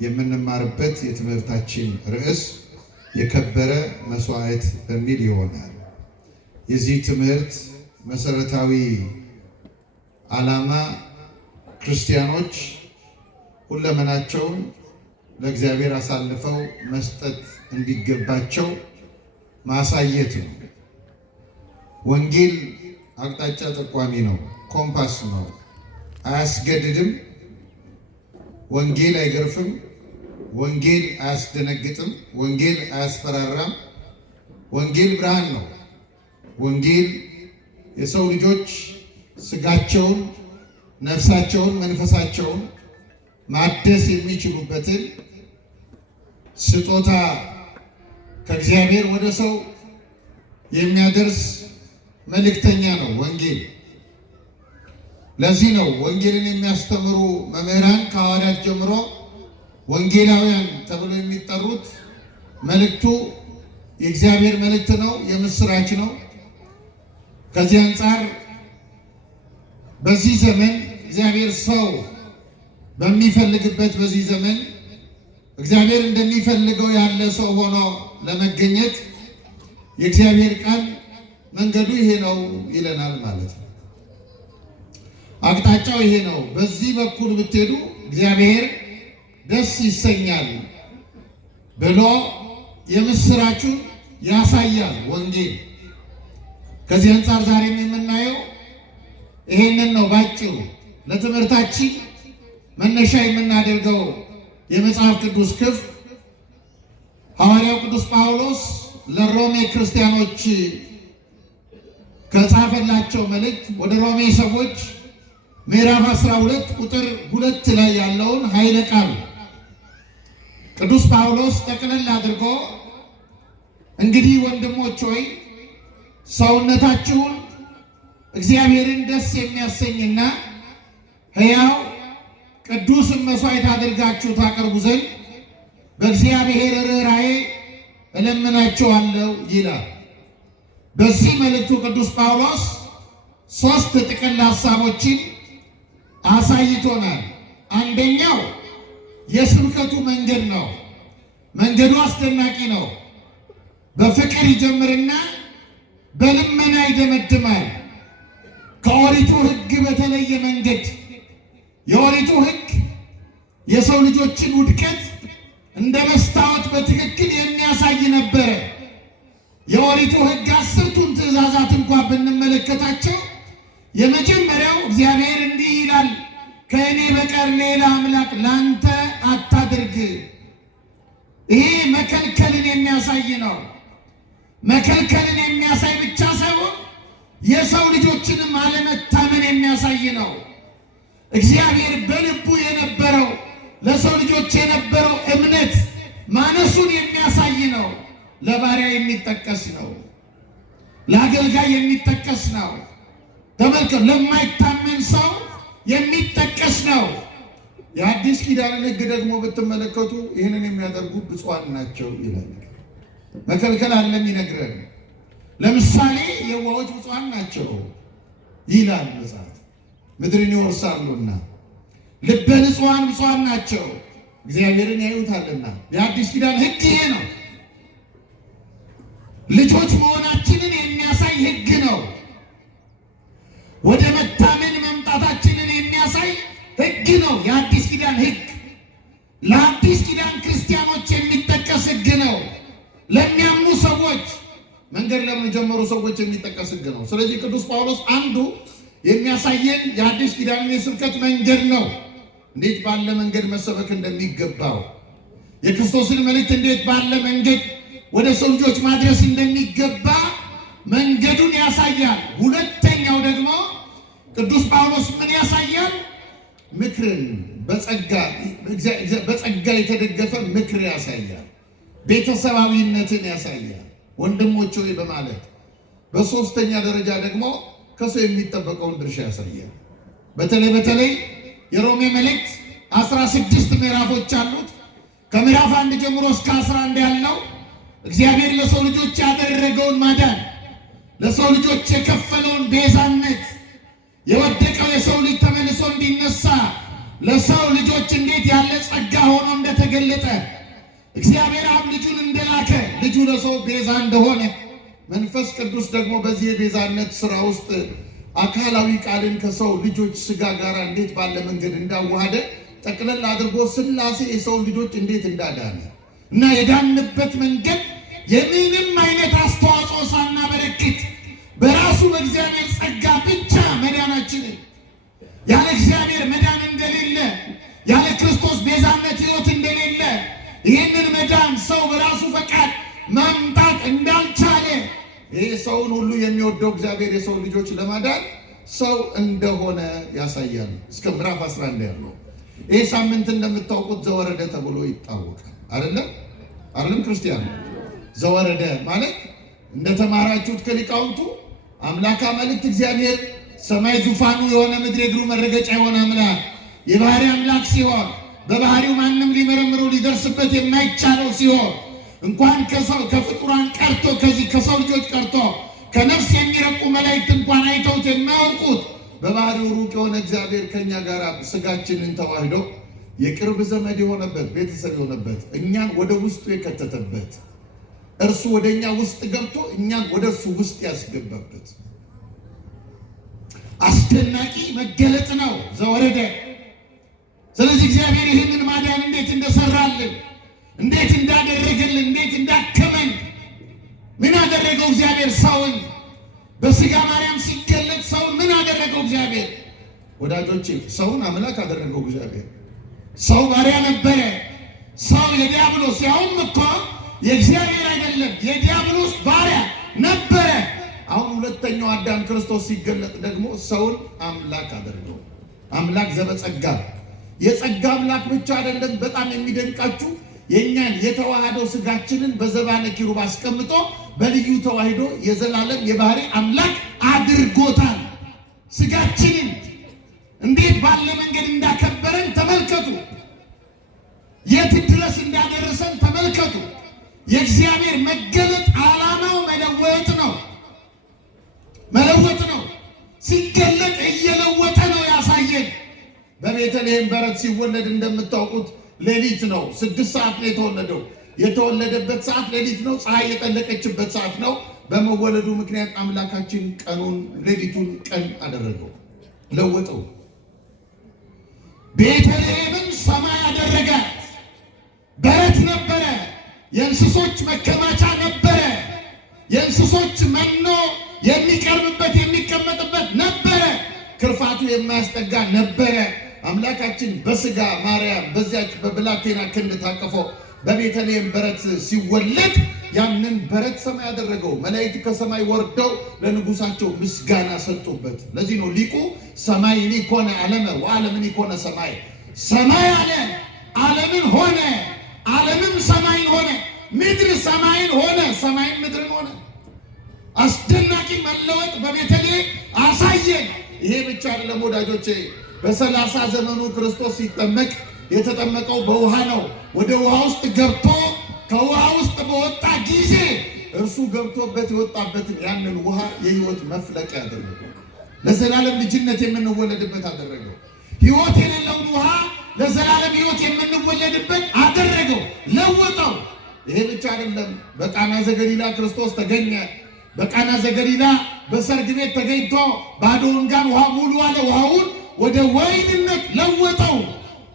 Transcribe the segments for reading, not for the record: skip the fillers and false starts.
የምንማርበት የትምህርታችን ርዕስ የከበረ መስዋዕት በሚል ይሆናል። የዚህ ትምህርት መሰረታዊ ዓላማ ክርስቲያኖች ሁለመናቸውን ለእግዚአብሔር አሳልፈው መስጠት እንዲገባቸው ማሳየት ነው። ወንጌል አቅጣጫ ጠቋሚ ነው፣ ኮምፓስ ነው። አያስገድድም። ወንጌል አይገርፍም። ወንጌል አያስደነግጥም። ወንጌል አያስፈራራም። ወንጌል ብርሃን ነው። ወንጌል የሰው ልጆች ስጋቸውን፣ ነፍሳቸውን፣ መንፈሳቸውን ማደስ የሚችሉበትን ስጦታ ከእግዚአብሔር ወደ ሰው የሚያደርስ መልእክተኛ ነው ወንጌል። ለዚህ ነው ወንጌልን የሚያስተምሩ መምህራን ከሐዋርያት ጀምሮ ወንጌላውያን ተብሎ የሚጠሩት። መልእክቱ የእግዚአብሔር መልእክት ነው፣ የምስራች ነው። ከዚህ አንጻር በዚህ ዘመን እግዚአብሔር ሰው በሚፈልግበት በዚህ ዘመን እግዚአብሔር እንደሚፈልገው ያለ ሰው ሆኖ ለመገኘት የእግዚአብሔር ቃል መንገዱ ይሄ ነው ይለናል ማለት ነው። አቅጣጫው ይሄ ነው። በዚህ በኩል ብትሄዱ እግዚአብሔር ደስ ይሰኛል ብሎ የምስራቹን ያሳያል ወንጌል። ከዚህ አንጻር ዛሬም የምናየው ይሄንን ነው። ባጭሩ ለትምህርታችን መነሻ የምናደርገው የመጽሐፍ ቅዱስ ክፍል ሐዋርያው ቅዱስ ጳውሎስ ለሮሜ ክርስቲያኖች ከጻፈላቸው መልእክት ወደ ሮሜ ሰዎች ምዕራፍ 12 ቁጥር 2 ላይ ያለውን ኃይለ ቃል ቅዱስ ጳውሎስ ጠቅለል አድርጎ እንግዲህ ወንድሞች ሆይ ሰውነታችሁን እግዚአብሔርን ደስ የሚያሰኝና ሕያው ቅዱስ መስዋዕት አድርጋችሁ ታቀርቡ ዘንድ በእግዚአብሔር ርኅራኄ እለምናችኋለሁ ይላል። በዚህ መልእክቱ ቅዱስ ጳውሎስ 3 ጥቅል ሐሳቦችን አሳይቶናል። አንደኛው የስብከቱ መንገድ ነው። መንገዱ አስደናቂ ነው። በፍቅር ይጀምርና በልመና ይደመድማል። ከኦሪቱ ሕግ በተለየ መንገድ የኦሪቱ ሕግ የሰው ልጆችን ውድቀት እንደ መስታወት በትክክል የሚያሳይ ነበረ። የኦሪቱ ሕግ 10ቱን ትእዛዛት እንኳን ብንመለከታቸው የመጀመሪያው እግዚአብሔር እንዲህ ይላል፣ ከእኔ በቀር ሌላ አምላክ ላንተ አታድርግ። ይሄ መከልከልን የሚያሳይ ነው። መከልከልን የሚያሳይ ብቻ ሳይሆን የሰው ልጆችንም አለመታመን የሚያሳይ ነው። እግዚአብሔር በልቡ የነበረው ለሰው ልጆች የነበረው እምነት ማነሱን የሚያሳይ ነው። ለባሪያ የሚጠቀስ ነው። ለአገልጋይ የሚጠቀስ ነው። ተመልከቱ፣ ለማይታመን ሰው የሚጠቀስ ነው። የአዲስ ኪዳንን ሕግ ደግሞ ብትመለከቱ ይህንን የሚያደርጉ ብፁዓን ናቸው ይላል። መከልከል አለም ይነግረን። ለምሳሌ የዋሆች ብፁዓን ናቸው ይላል መጽሐፍ፣ ምድርን ይወርሳሉና። ልበ ንጹሐን ብፁዓን ናቸው እግዚአብሔርን ያዩታልና። የአዲስ ኪዳን ሕግ ይሄ ነው። ልጆች መሆናችንን የሚያሳይ ሕግ ነው። ወደ መታመን መምጣታችንን የሚያሳይ ሕግ ነው የአዲስ ኪዳን ሕግ። ለአዲስ ኪዳን ክርስቲያኖች የሚጠቀስ ሕግ ነው። ለሚያምኑ ሰዎች፣ መንገድ ለሚጀምሩ ሰዎች የሚጠቀስ ሕግ ነው። ስለዚህ ቅዱስ ጳውሎስ አንዱ የሚያሳየን የአዲስ ኪዳንን የስብከት መንገድ ነው። እንዴት ባለ መንገድ መሰበክ እንደሚገባው፣ የክርስቶስን መልእክት እንዴት ባለ መንገድ ወደ ሰው ልጆች ማድረስ እንደሚገባ መንገዱን ያሳያል። ሁለተኛው ደግሞ ቅዱስ ጳውሎስ ምን ያሳያል? ምክርን በጸጋ የተደገፈ ምክር ያሳያል። ቤተሰባዊነትን ያሳያል። ወንድሞች ሆይ በማለት በሶስተኛ ደረጃ ደግሞ ከሰው የሚጠበቀውን ድርሻ ያሳያል። በተለይ የሮሜ መልእክት 16 ምዕራፎች አሉት። ከምዕራፍ 1 ጀምሮ እስከ 11 ያለው እግዚአብሔር ለሰው ልጆች ያደረገውን ማዳን፣ ለሰው ልጆች የከፈለውን ቤዛነት፣ የወደቀው የሰው ልጅ ተመልሶ እንዲነሳ ለሰው ልጆች እንዴት ያለ ጸጋ ሆኖ እንደተገኘ እንደተገለጠ እግዚአብሔር አብ ልጁን እንደላከ ልጁ ለሰው ቤዛ እንደሆነ መንፈስ ቅዱስ ደግሞ በዚህ የቤዛነት ስራ ውስጥ አካላዊ ቃልን ከሰው ልጆች ስጋ ጋር እንዴት ባለ መንገድ እንዳዋሃደ ጠቅለል አድርጎ ሥላሴ የሰው ልጆች እንዴት እንዳዳነ እና የዳንበት መንገድ የምንም አይነት አስተዋጽኦ ሳናበረክት በራሱ በእግዚአብሔር ጸጋ ብቻ መዳናችንን ያለ እግዚአብሔር መዳን እንደሌለ ያለ ክርስቶስ ቤዛነት ሕይወት እንደሌለ ይህንን መዳን ሰው በራሱ ፈቃድ ማምጣት እንዳልቻለ ይህ ሰውን ሁሉ የሚወደው እግዚአብሔር የሰው ልጆች ለማዳን ሰው እንደሆነ ያሳያል። እስከ ምዕራፍ 11 ያለው ይህ ሳምንት እንደምታውቁት ዘወረደ ተብሎ ይታወቃል። አይደለም ክርስቲያን ዘወረደ ማለት እንደተማራችሁት ከሊቃውንቱ አምላካ መልእክት እግዚአብሔር ሰማይ ዙፋኑ የሆነ ምድር የእግሩ መረገጫ የሆነ አምላክ የባህሪ አምላክ ሲሆን በባህሪው ማንም ሊመረምረው ሊደርስበት የማይቻለው ሲሆን እንኳን ከፍጡራን ቀርቶ ከሰው ልጆች ቀርቶ ከነፍስ የሚረቁ መላእክት እንኳን አይተውት የማያውቁት በባህሪው ሩቅ የሆነ እግዚአብሔር ከኛ ጋር ስጋችንን ተዋህዶ የቅርብ ዘመድ የሆነበት ቤተሰብ የሆነበት እኛን ወደ ውስጡ የከተተበት እርሱ ወደኛ ውስጥ ገብቶ እኛን ወደ እርሱ ውስጥ ያስገባበት አስደናቂ መገለጥ ነው ዘወረደ። ስለዚህ እግዚአብሔር ይህንን ማዳን እንዴት እንደሰራልን እንዴት እንዳደረገልን እንዴት እንዳከመን ምን አደረገው እግዚአብሔር ሰውን በስጋ ማርያም ሲገለጥ ሰውን ምን አደረገው እግዚአብሔር? ወዳጆቼ ሰውን አምላክ አደረገው እግዚአብሔር። ሰው ባሪያ ነበረ። ሰው የዲያብሎስ ያውም እኮ የእግዚአብሔር አይደለም የዲያብሎስ ባሪያ ነበረ። አሁን ሁለተኛው አዳም ክርስቶስ ሲገለጥ ደግሞ ሰውን አምላክ አደረገው። አምላክ ዘበጸጋ የጸጋ አምላክ ብቻ አይደለም። በጣም የሚደንቃችሁ የኛን የተዋህደው ስጋችንን በዘባነ ኪሩብ አስቀምጦ በልዩ ተዋህዶ የዘላለም የባህሪ አምላክ አድርጎታል። ስጋችንን እንዴት ባለ መንገድ እንዳከበረን ተመልከቱ። የት ድረስ እንዳደረሰን ተመልከቱ። የእግዚአብሔር መገለጥ ዓላማው መለወጥ ነው። ሲገለጥ እየለወጠ ነው ያሳየን። በቤተልሔም በረት ሲወለድ እንደምታውቁት ሌሊት ነው። 6 ሰዓት ነው የተወለደው። የተወለደበት ሰዓት ሌሊት ነው። ፀሐይ የጠለቀችበት ሰዓት ነው። በመወለዱ ምክንያት አምላካችን ሌሊቱን ቀን አደረገው፣ ለወጠው። ቤተልሔምን ሰማይ አደረጋት። በረት ነበረ። የእንስሶች መከማቻ ነበረ። የእንስሶች መኖ የሚቀርብበት የሚቀመጥበት ነበረ። ክርፋቱ የማያስጠጋ ነበረ። አምላካችን በስጋ ማርያም በዚያች በብላቴና ክንድ ታቅፎ በቤተልሔም በረት ሲወለድ ያንን በረት ሰማይ ያደረገው። መላእክት ከሰማይ ወርደው ለንጉሳቸው ምስጋና ሰጡበት። ለዚህ ነው ሊቁ ሰማይኒ ኮነ ዓለመ ወዓለምኒ ኮነ ሰማይ። ሰማይ አለ ዓለምን ሆነ፣ ዓለምም ሰማይን ሆነ። ምድር ሰማይን ሆነ፣ ሰማይን ምድርን ሆነ። አስደናቂ መለወጥ በቤተልሔም አሳየን። ይሄ ብቻ አይደለም ወዳጆቼ። በ30 ዘመኑ ክርስቶስ ሲጠመቅ የተጠመቀው በውሃ ነው። ወደ ውሃ ውስጥ ገብቶ ከውሃ ውስጥ በወጣ ጊዜ እርሱ ገብቶበት የወጣበትን ያንን ውሃ የሕይወት መፍለቂያ ያደረገው። ለዘላለም ልጅነት የምንወለድበት አደረገው። ሕይወት የሌለውን ውሃ ለዘላለም ሕይወት የምንወለድበት አደረገው፣ ለወጠው። ይሄ ብቻ አይደለም። በቃና ዘገሊላ ክርስቶስ ተገኘ። በቃና ዘገሊላ በሰርግ ቤት ተገኝቶ ባዶውን ጋን ውሃ ሙሉ አለ። ውሃውን ወደ ወይንነት ለወጠው።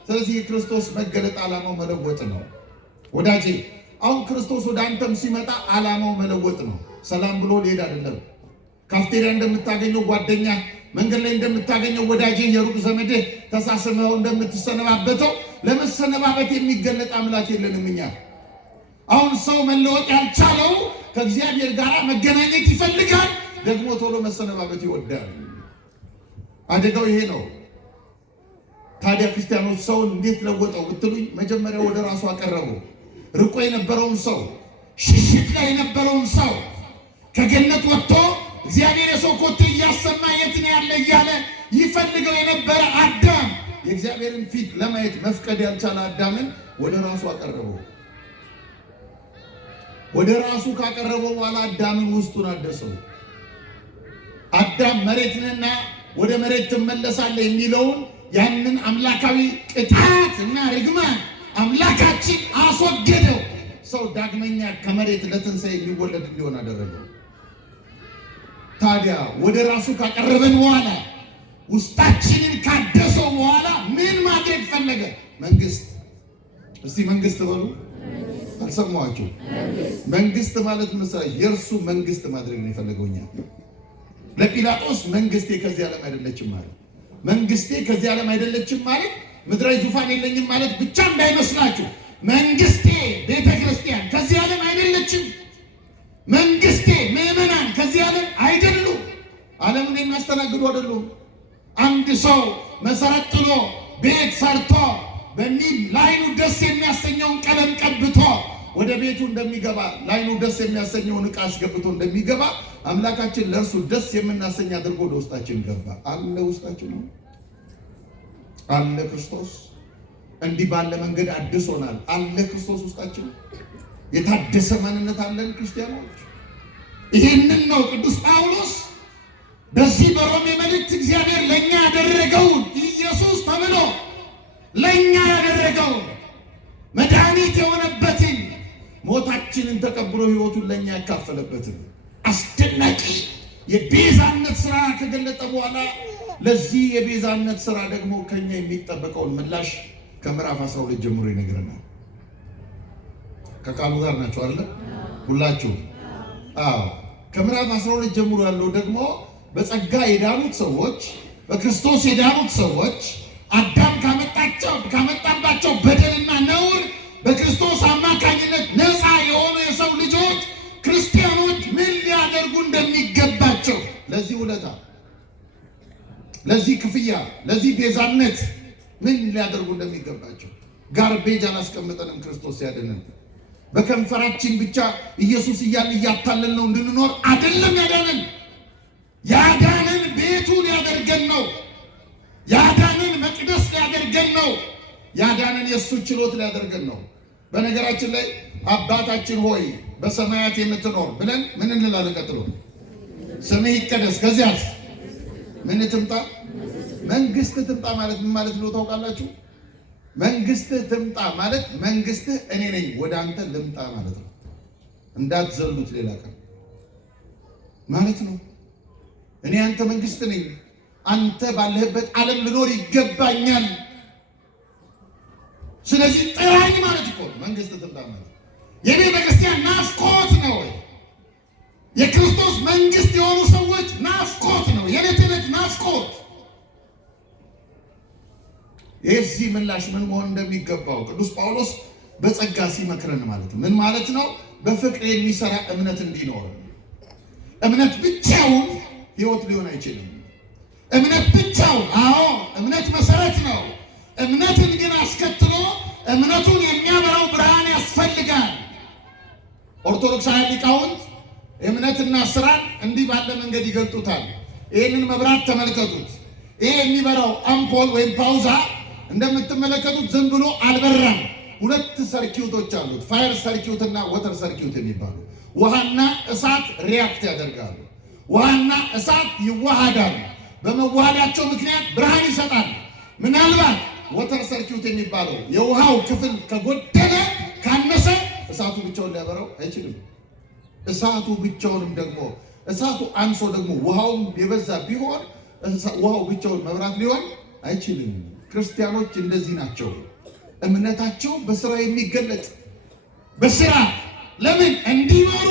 ስለዚህ የክርስቶስ መገለጥ ዓላማው መለወጥ ነው። ወዳጄ አሁን ክርስቶስ ወደ አንተም ሲመጣ ዓላማው መለወጥ ነው። ሰላም ብሎ ሊሄድ አይደለም። ካፍቴሪያ እንደምታገኘው ጓደኛ፣ መንገድ ላይ እንደምታገኘው ወዳጄ፣ የሩቅ ዘመድህ ተሳስመው እንደምትሰነባበተው ለመሰነባበት የሚገለጥ አምላክ የለንም እኛ። አሁን ሰው መለወጥ ያልቻለው ከእግዚአብሔር ጋር መገናኘት ይፈልጋል፣ ደግሞ ቶሎ መሰነባበት ይወዳል። አደጋው ይሄ ነው። ታዲያ ክርስቲያኖች ሰውን እንዴት ለወጠው ብትሉኝ፣ መጀመሪያ ወደ ራሱ አቀረበው። ርቆ የነበረውን ሰው፣ ሽሽት ላይ የነበረውን ሰው ከገነት ወጥቶ እግዚአብሔር የሰው ኮቴ እያሰማ የት ነው ያለ እያለ ይፈልገው የነበረ አዳም የእግዚአብሔርን ፊት ለማየት መፍቀድ ያልቻለ አዳምን ወደ ራሱ አቀረበው። ወደ ራሱ ካቀረበው በኋላ አዳምን ውስጡን አደሰው። አዳም መሬትንና ወደ መሬት ትመለሳለህ የሚለውን ያንን አምላካዊ ቅጣት እና ርግማን አምላካችን ከፊታችን አስወገደው። ሰው ዳግመኛ ከመሬት ለትንሣኤ የሚወለድ እንዲሆን አደረገው። ታዲያ ወደ ራሱ ካቀረበን በኋላ ውስጣችንን ካደሰው በኋላ ምን ማድረግ ፈለገ? መንግስት። እስቲ መንግስት በሉ። አልሰማኋችሁ? መንግስት ማለት ምሳሌ የእርሱ መንግስት ማድረግ ነው የፈለገውኛ። ለጲላጦስ መንግስቴ ከዚህ ዓለም አይደለችም ማለት መንግስቴ ከዚህ ዓለም አይደለችም ማለት ምድራዊ ዙፋን የለኝም ማለት ብቻ እንዳይመስላችሁ። መንግስቴ ቤተ ክርስቲያን ከዚህ ዓለም አይደለችም። መንግስቴ ምዕመናን ከዚህ ዓለም አይደሉም። ዓለምን የሚያስተናግዱ አይደሉም። አንድ ሰው መሰረት ጥሎ ቤት ሰርቶ በሚል ላይኑ ደስ የሚያሰኘውን ቀለም ቀብቶ ወደ ቤቱ እንደሚገባ ላይኑ ደስ የሚያሰኘውን ዕቃ አስገብቶ እንደሚገባ አምላካችን ለእርሱ ደስ የምናሰኝ አድርጎ ወደ ውስጣችን ገባ። አለ ውስጣችን ነው አለ ክርስቶስ። እንዲህ ባለ መንገድ አድሶናል። አለ ክርስቶስ ውስጣችን። የታደሰ ማንነት አለን ክርስቲያኖች። ይህንን ነው ቅዱስ ጳውሎስ በዚህ በሮሜ መልእክት እግዚአብሔር ለእኛ ያደረገውን ኢየሱስ ተብሎ ለእኛ ያደረገውን መድኃኒት የሆነበትን ሞታችንን ተቀብሎ ሕይወቱን ለእኛ ያካፈለበትን አስደናቂ የቤዛነት ሥራ ከገለጠ በኋላ ለዚህ የቤዛነት ሥራ ደግሞ ከኛ የሚጠበቀውን ምላሽ ከምዕራፍ 12 ጀምሮ ይነግረናል። ከቃሉ ጋር ናቸው አይደል? ሁላችሁ? አዎ። ከምዕራፍ 12 ጀምሮ ያለው ደግሞ በጸጋ የዳኑት ሰዎች፣ በክርስቶስ የዳኑት ሰዎች አዳም ካመጣባቸው በደልና ነውር በክርስቶስ አማካኝነት ነፃ የሆኑ የሰው ልጆች ክርስቲያኖች ምን ሊያደርጉ እንደሚገባቸው ለዚህ ውለታ፣ ለዚህ ክፍያ፣ ለዚህ ቤዛነት ምን ሊያደርጉ እንደሚገባቸው ጋርቤጅ አላስቀምጠንም። ክርስቶስ ያደነን በከንፈራችን ብቻ ኢየሱስ እያልን እያታለን ነው እንድንኖር አይደለም ያዳነን። ያዳነን ቤቱ ሊያደርገን ነው። ያዳነን መቅደስ ሊያደርገን ነው። ያዳነን የእሱ ችሎት ሊያደርገን ነው። በነገራችን ላይ አባታችን ሆይ በሰማያት የምትኖር ብለን ምን እንላለን? ቀጥሎ ስምህ ይቀደስ፣ ከዚያስ ምን ትምጣ? መንግስትህ ትምጣ ማለት ምን ማለት ነው ታውቃላችሁ? መንግስትህ ትምጣ ማለት መንግስትህ እኔ ነኝ ወደ አንተ ልምጣ ማለት ነው። እንዳትዘሉት ሌላ ቀን ማለት ነው። እኔ አንተ መንግስት ነኝ፣ አንተ ባለህበት ዓለም ልኖር ይገባኛል። ስለዚህ ጥራኝ ማለት እኮ መንግስት ትምጣ ማለት የቤተ ክርስቲያን ናፍቆት ነው። የክርስቶስ መንግስት የሆኑ ሰዎች ናፍቆት ነው፣ የዕለት ዕለት ናፍቆት። የዚህ ምላሽ ምን መሆን እንደሚገባው ቅዱስ ጳውሎስ በጸጋ ሲመክረን ማለት ነው። ምን ማለት ነው? በፍቅር የሚሰራ እምነት እንዲኖር። እምነት ብቻውን ህይወት ሊሆን አይችልም። እምነት ብቻውን እምነት መሰረት ነው። እምነትን ግን አስከትሎ እምነቱን የሚያበራው ብርሃን ያስፈልጋል። ኦርቶዶክሳውያን ሊቃውንት እምነትና ስራን እንዲህ ባለ መንገድ ይገልጡታል። ይህንን መብራት ተመልከቱት። ይሄ የሚበራው አምፖል ወይም ፓውዛ እንደምትመለከቱት ዝም ብሎ አልበራም። ሁለት ሰርኪዩቶች አሉት፣ ፋየር ሰርኪዩት እና ወተር ሰርኪዩት የሚባሉ። ውሃና እሳት ሪያክት ያደርጋሉ። ውሃና እሳት ይዋሃዳሉ። በመዋሃዳቸው ምክንያት ብርሃን ይሰጣል። ምናልባት ወተር ሰርኪዩት የሚባለው የውሃው ክፍል ከጎደለ ካነሰ እሳቱ ብቻውን ሊያበራው አይችልም። እሳቱ ብቻውንም ደግሞ እሳቱ አንሶ ደግሞ ውሃውም የበዛ ቢሆን ውሃው ብቻውን መብራት ሊሆን አይችልም። ክርስቲያኖች እንደዚህ ናቸው። እምነታቸው በስራ የሚገለጥ በስራ ለምን እንዲኖሩ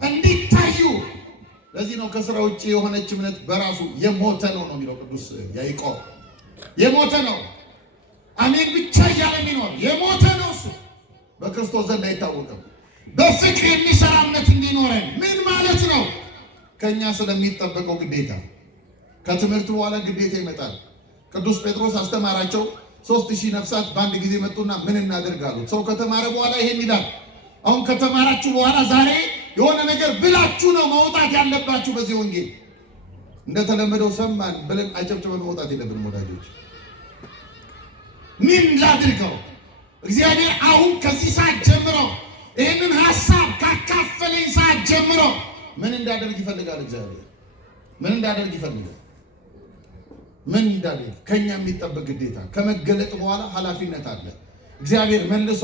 እንዲታዩ። ለዚህ ነው ከስራ ውጭ የሆነች እምነት በራሱ የሞተ ነው የሚለው ቅዱስ ያዕቆብ። የሞተ ነው፣ አሜን ብቻ እያለ የሚኖር የሞተ ነው። እሱ በክርስቶስ ዘንድ አይታወቅም። በፍቅር የሚሰራ እምነት እንዲኖረን ምን ማለት ነው? ከኛ ስለሚጠበቀው ግዴታ ከትምህርት በኋላ ግዴታ ይመጣል። ቅዱስ ጴጥሮስ አስተማራቸው። 3000 ነፍሳት በአንድ ጊዜ መጡና ምን እናደርጋሉት? ሰው ከተማረ በኋላ ይሄን ይላል። አሁን ከተማራችሁ በኋላ ዛሬ የሆነ ነገር ብላችሁ ነው መውጣት ያለባችሁ። በዚህ ወንጌል እንደተለመደው ሰማን ብለን አጨብጭበን መውጣት የለብንም ወዳጆች። ምን ላድርገው? እግዚአብሔር አሁን ከዚህ ሰዓት ጀምሮ ይህንን ሐሳብ ካካፈለኝ ሰዓት ጀምሮ ምን እንዳደርግ ይፈልጋል? እግዚአብሔር ምን እንዳደርግ ይፈልጋል? ምን እንዳደርግ ከኛ የሚጠበቅ ግዴታ። ከመገለጥ በኋላ ኃላፊነት አለ። እግዚአብሔር መልሶ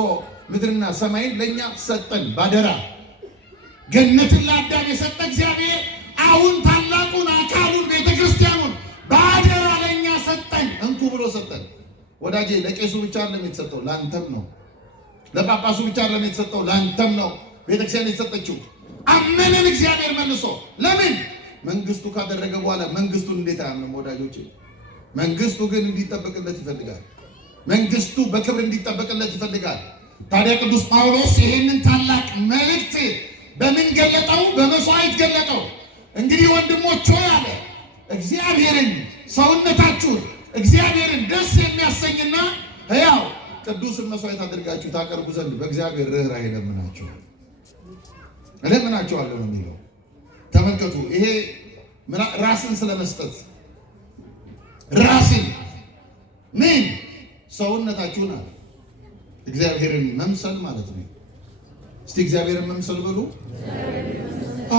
ምድርና ሰማይን ለኛ ሰጠን ባደራ። ገነትን ለአዳም የሰጠ እግዚአብሔር አሁን ታላቁን አካሉን ቤተክርስቲያኑን ባደራ ለኛ ሰጠን፣ እንኩ ብሎ ሰጠን። ወዳጄ ለቄሱ ብቻ አይደለም የተሰጠው፣ ላንተም ነው። ለጳጳሱ ብቻ አይደለም የተሰጠው፣ ላንተም ነው። ቤተክርስቲያን የተሰጠችው አመነን እግዚአብሔር መልሶ። ለምን መንግስቱ ካደረገ በኋላ መንግስቱን እንዴት አያምንም ወዳጆቼ? መንግስቱ ግን እንዲጠበቅለት ይፈልጋል። መንግስቱ በክብር እንዲጠበቅለት ይፈልጋል። ታዲያ ቅዱስ ጳውሎስ ይህንን ታላቅ መልእክት በምን ገለጠው? በመስዋዕት ገለጠው። እንግዲህ ወንድሞች ሆይ አለ፣ እግዚአብሔርን ሰውነታችሁን እግዚአብሔርን ደስ የሚያሰኝና ሕያው ቅዱስን መስዋዕት አድርጋችሁ ታቀርቡ ዘንድ በእግዚአብሔር ርኅራኄ እለምናችኋለሁ ነው የሚለው። ተመልከቱ፣ ይሄ ራስን ስለመስጠት ራስን ምን ሰውነታችሁን አለ እግዚአብሔርን መምሰል ማለት ነው። እስቲ እግዚአብሔርን መምሰል በሉ።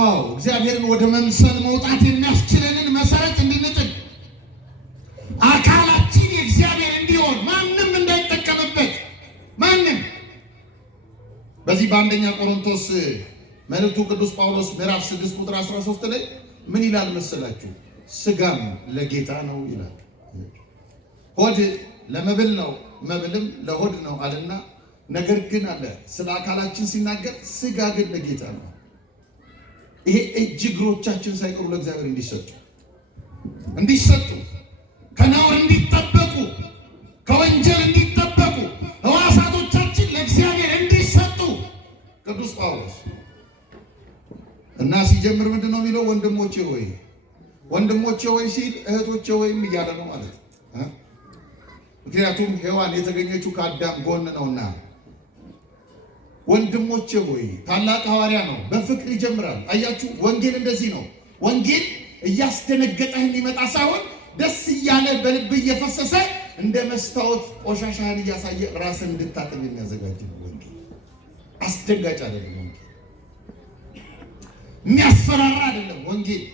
አዎ እግዚአብሔርን ወደ መምሰል መውጣት የሚያስችለንን መሰረት እንድንጥል አካላችን የእግዚአብሔር እንዲሆን ማንም እንዳይጠቀምበት ማንም። በዚህ በአንደኛ ቆሮንቶስ መልእክቱ ቅዱስ ጳውሎስ ምዕራፍ 6 ቁጥር 13 ላይ ምን ይላል መሰላችሁ? ስጋም ለጌታ ነው ይላል። ሆድ ለመብል ነው፣ መብልም ለሆድ ነው አለና፣ ነገር ግን አለ ስለ አካላችን ሲናገር ስጋ ግን ለጌታ ነው። ይሄ እጅ እግሮቻችን ሳይቀሩ ለእግዚአብሔር እንዲሰጡ ከነውር እንዲጠበቁ ከወንጀል እንዲጠበቁ ሕዋሳቶቻችን ለእግዚአብሔር እንዲሰጡ ቅዱስ ጳውሎስ እና ሲጀምር ምንድን ነው የሚለው? ወንድሞቼ ሆይ ሲል እህቶቼ ሆይም እያለ ነው ማለት ነው። ምክንያቱም ሔዋን የተገኘችው ከአዳም ጎን ነውና፣ ወንድሞቼ ሆይ ታላቅ ሐዋርያ ነው። በፍቅር ይጀምራል። አያችሁ፣ ወንጌል እንደዚህ ነው። ወንጌል እያስደነገጠህ የሚመጣ ሳይሆን ደስ እያለ በልብ እየፈሰሰ እንደ መስታወት ቆሻሻህን እያሳየ ራስን እንድታጥብ የሚያዘጋጅ ነው ወንጌል። አስደንጋጭ አይደለም ወንጌል፣ የሚያስፈራራ አይደለም ወንጌል፣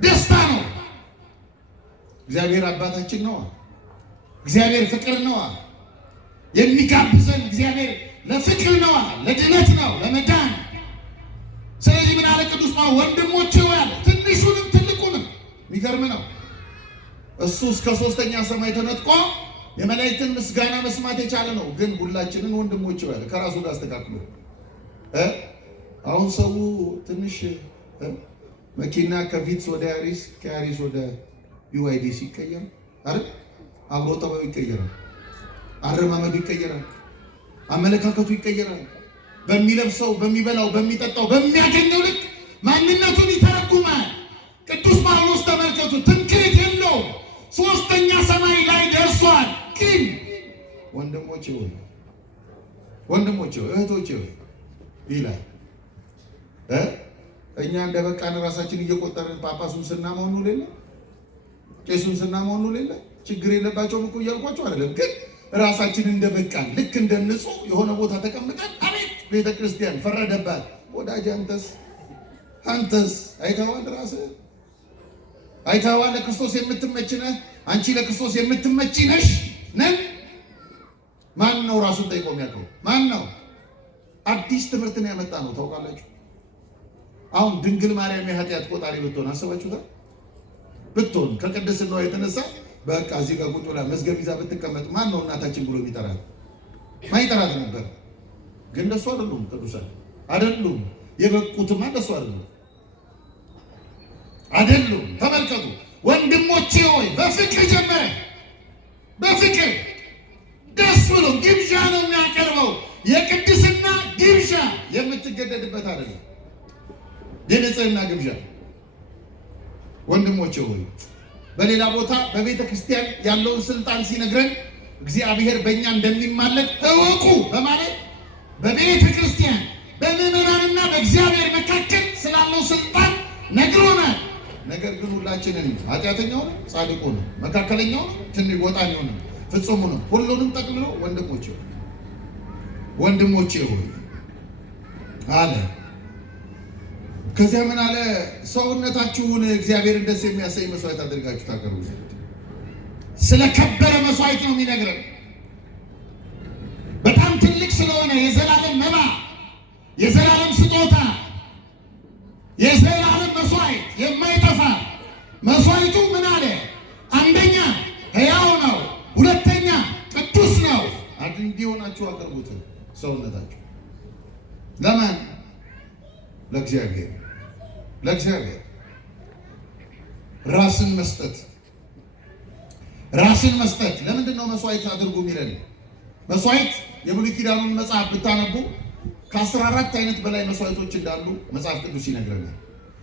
ደስታ ነው። እግዚአብሔር አባታችን ነዋ። እግዚአብሔር ፍቅር ነዋ። የሚጋብዘን እግዚአብሔር ለፍቅር ነዋ፣ ለድነት ነው፣ ለመዳን። ስለዚህ ምን አለ ቅዱስ ጳውሎስ? ወንድሞቼ ሆይ አለ፣ ትንሹንም ትልቁንም። የሚገርም ነው። እሱ እስከ 3ኛ ሰማይ ተነጥቆ የመላእክትን ምስጋና መስማት የቻለ ነው። ግን ሁላችንን ወንድሞቼ ሆይ አለ፣ ከራሱ ጋር አስተካክሎ። አሁን ሰው ትንሽ መኪና ከቪትስ ወደ ያሪስ፣ ከያሪስ ወደ ቢዋይዲ ሲቀየር አይደል? አብሮ ጠባዩ ይቀየራል፣ አረማመዱ ይቀየራል፣ አመለካከቱ ይቀየራል። በሚለብሰው፣ በሚበላው፣ በሚጠጣው፣ በሚያገኘው ልክ ማንነቱን ይተረጉማል። ቅዱስ ጳውሎስ ተመልከቱ፣ ትምክህት የለውም። 3ኛ ሰማይ ላይ ደርሷል። ግን ወንድሞቼ ሆይ እህቶቼ ሆይ ይላል። እኛ እንደ በቃን ራሳችን እየቆጠርን ጳጳሱን ስናመኑ ሌለ፣ ቄሱን ስናመኑ ሌለ፣ ችግር የለባቸውም እኮ እያልኳቸው አይደለም። ግን ራሳችን እንደ በቃን ልክ እንደ ንጹህ የሆነ ቦታ ተቀምጠን አቤት ቤተ ክርስቲያን ፈረደባት። ወዳጅ አንተስ አይተዋል? ራስህ አይተዋል? ለክርስቶስ የምትመች ነህ? አንቺ ለክርስቶስ የምትመች ነሽ? ነን? ማን ነው ራሱን ጠይቆ የሚያውቀው? ማን ነው? አዲስ ትምህርት ነው ያመጣ ነው። ታውቃላችሁ? አሁን ድንግል ማርያም የኃጢአት ቆጣሪ ብትሆን አስባችሁታል? ብትሆን ከቅድስናዋ የተነሳ በቃ እዚህ ጋር ቁጭ ብላ መዝገብ ይዛ ብትቀመጥ ማን ነው እናታችን ብሎ የሚጠራት? ማን ይጠራት ነበር? ግን እንደሱ አይደሉም። ቅዱሳን አይደሉም። የበቁትማ እንደሱ አይደሉም። ተመልከቱ ወንድሞቼ ሆይ፣ በፍቅር ጀመረ። በፍቅር ደስ ብሎ ግብዣ ነው የሚያቀርበው። የቅድስና ግብዣ የምትገደድበት አይደለም፣ የንጽህና ግብዣ። ወንድሞቼ ሆይ በሌላ ቦታ በቤተ ክርስቲያን ያለውን ስልጣን ሲነግረን እግዚአብሔር በእኛ እንደሚማለድ እወቁ በማለት በቤተ ክርስቲያን በምዕመናንና በእግዚአብሔር መካከል ስላለው ስልጣን ነግሮናል። ነገር ግን ሁላችንን ኃጢአተኛውን፣ ጻድቁን፣ መካከለኛውን፣ ትንሽ ወጣኔውን፣ ፍጹሙን ሁሉንም ጠቅልሎ ወንድሞቼ ሆይ አለ። ከዚያ ምን አለ? ሰውነታችሁን እግዚአብሔርን ደስ የሚያሰኝ መስዋዕት አድርጋችሁ ታቀርቡ ዘንድ። ስለ ከበረ መስዋዕት ነው የሚነግረን። ስለሆነ የዘላለም መባ፣ የዘላለም ስጦታ፣ የዘላለም መስዋዕት፣ የማይጠፋ መስዋዕቱ ምን አለ? አንደኛ ሕያው ነው፣ ሁለተኛ ቅዱስ ነው። እንዲሆናችሁ አቅርቡት ሰውነታችሁ። ለማን? ለእግዚአብሔር። ለእግዚአብሔር ራስን መስጠት፣ ራስን መስጠት። ለምንድን ነው መስዋዕት አድርጉ የሚለን? መስዋዕት የብሉይ ኪዳኑን መጽሐፍ ብታነቡ ከ14 አይነት በላይ መስዋዕቶች እንዳሉ መጽሐፍ ቅዱስ ይነግረናል።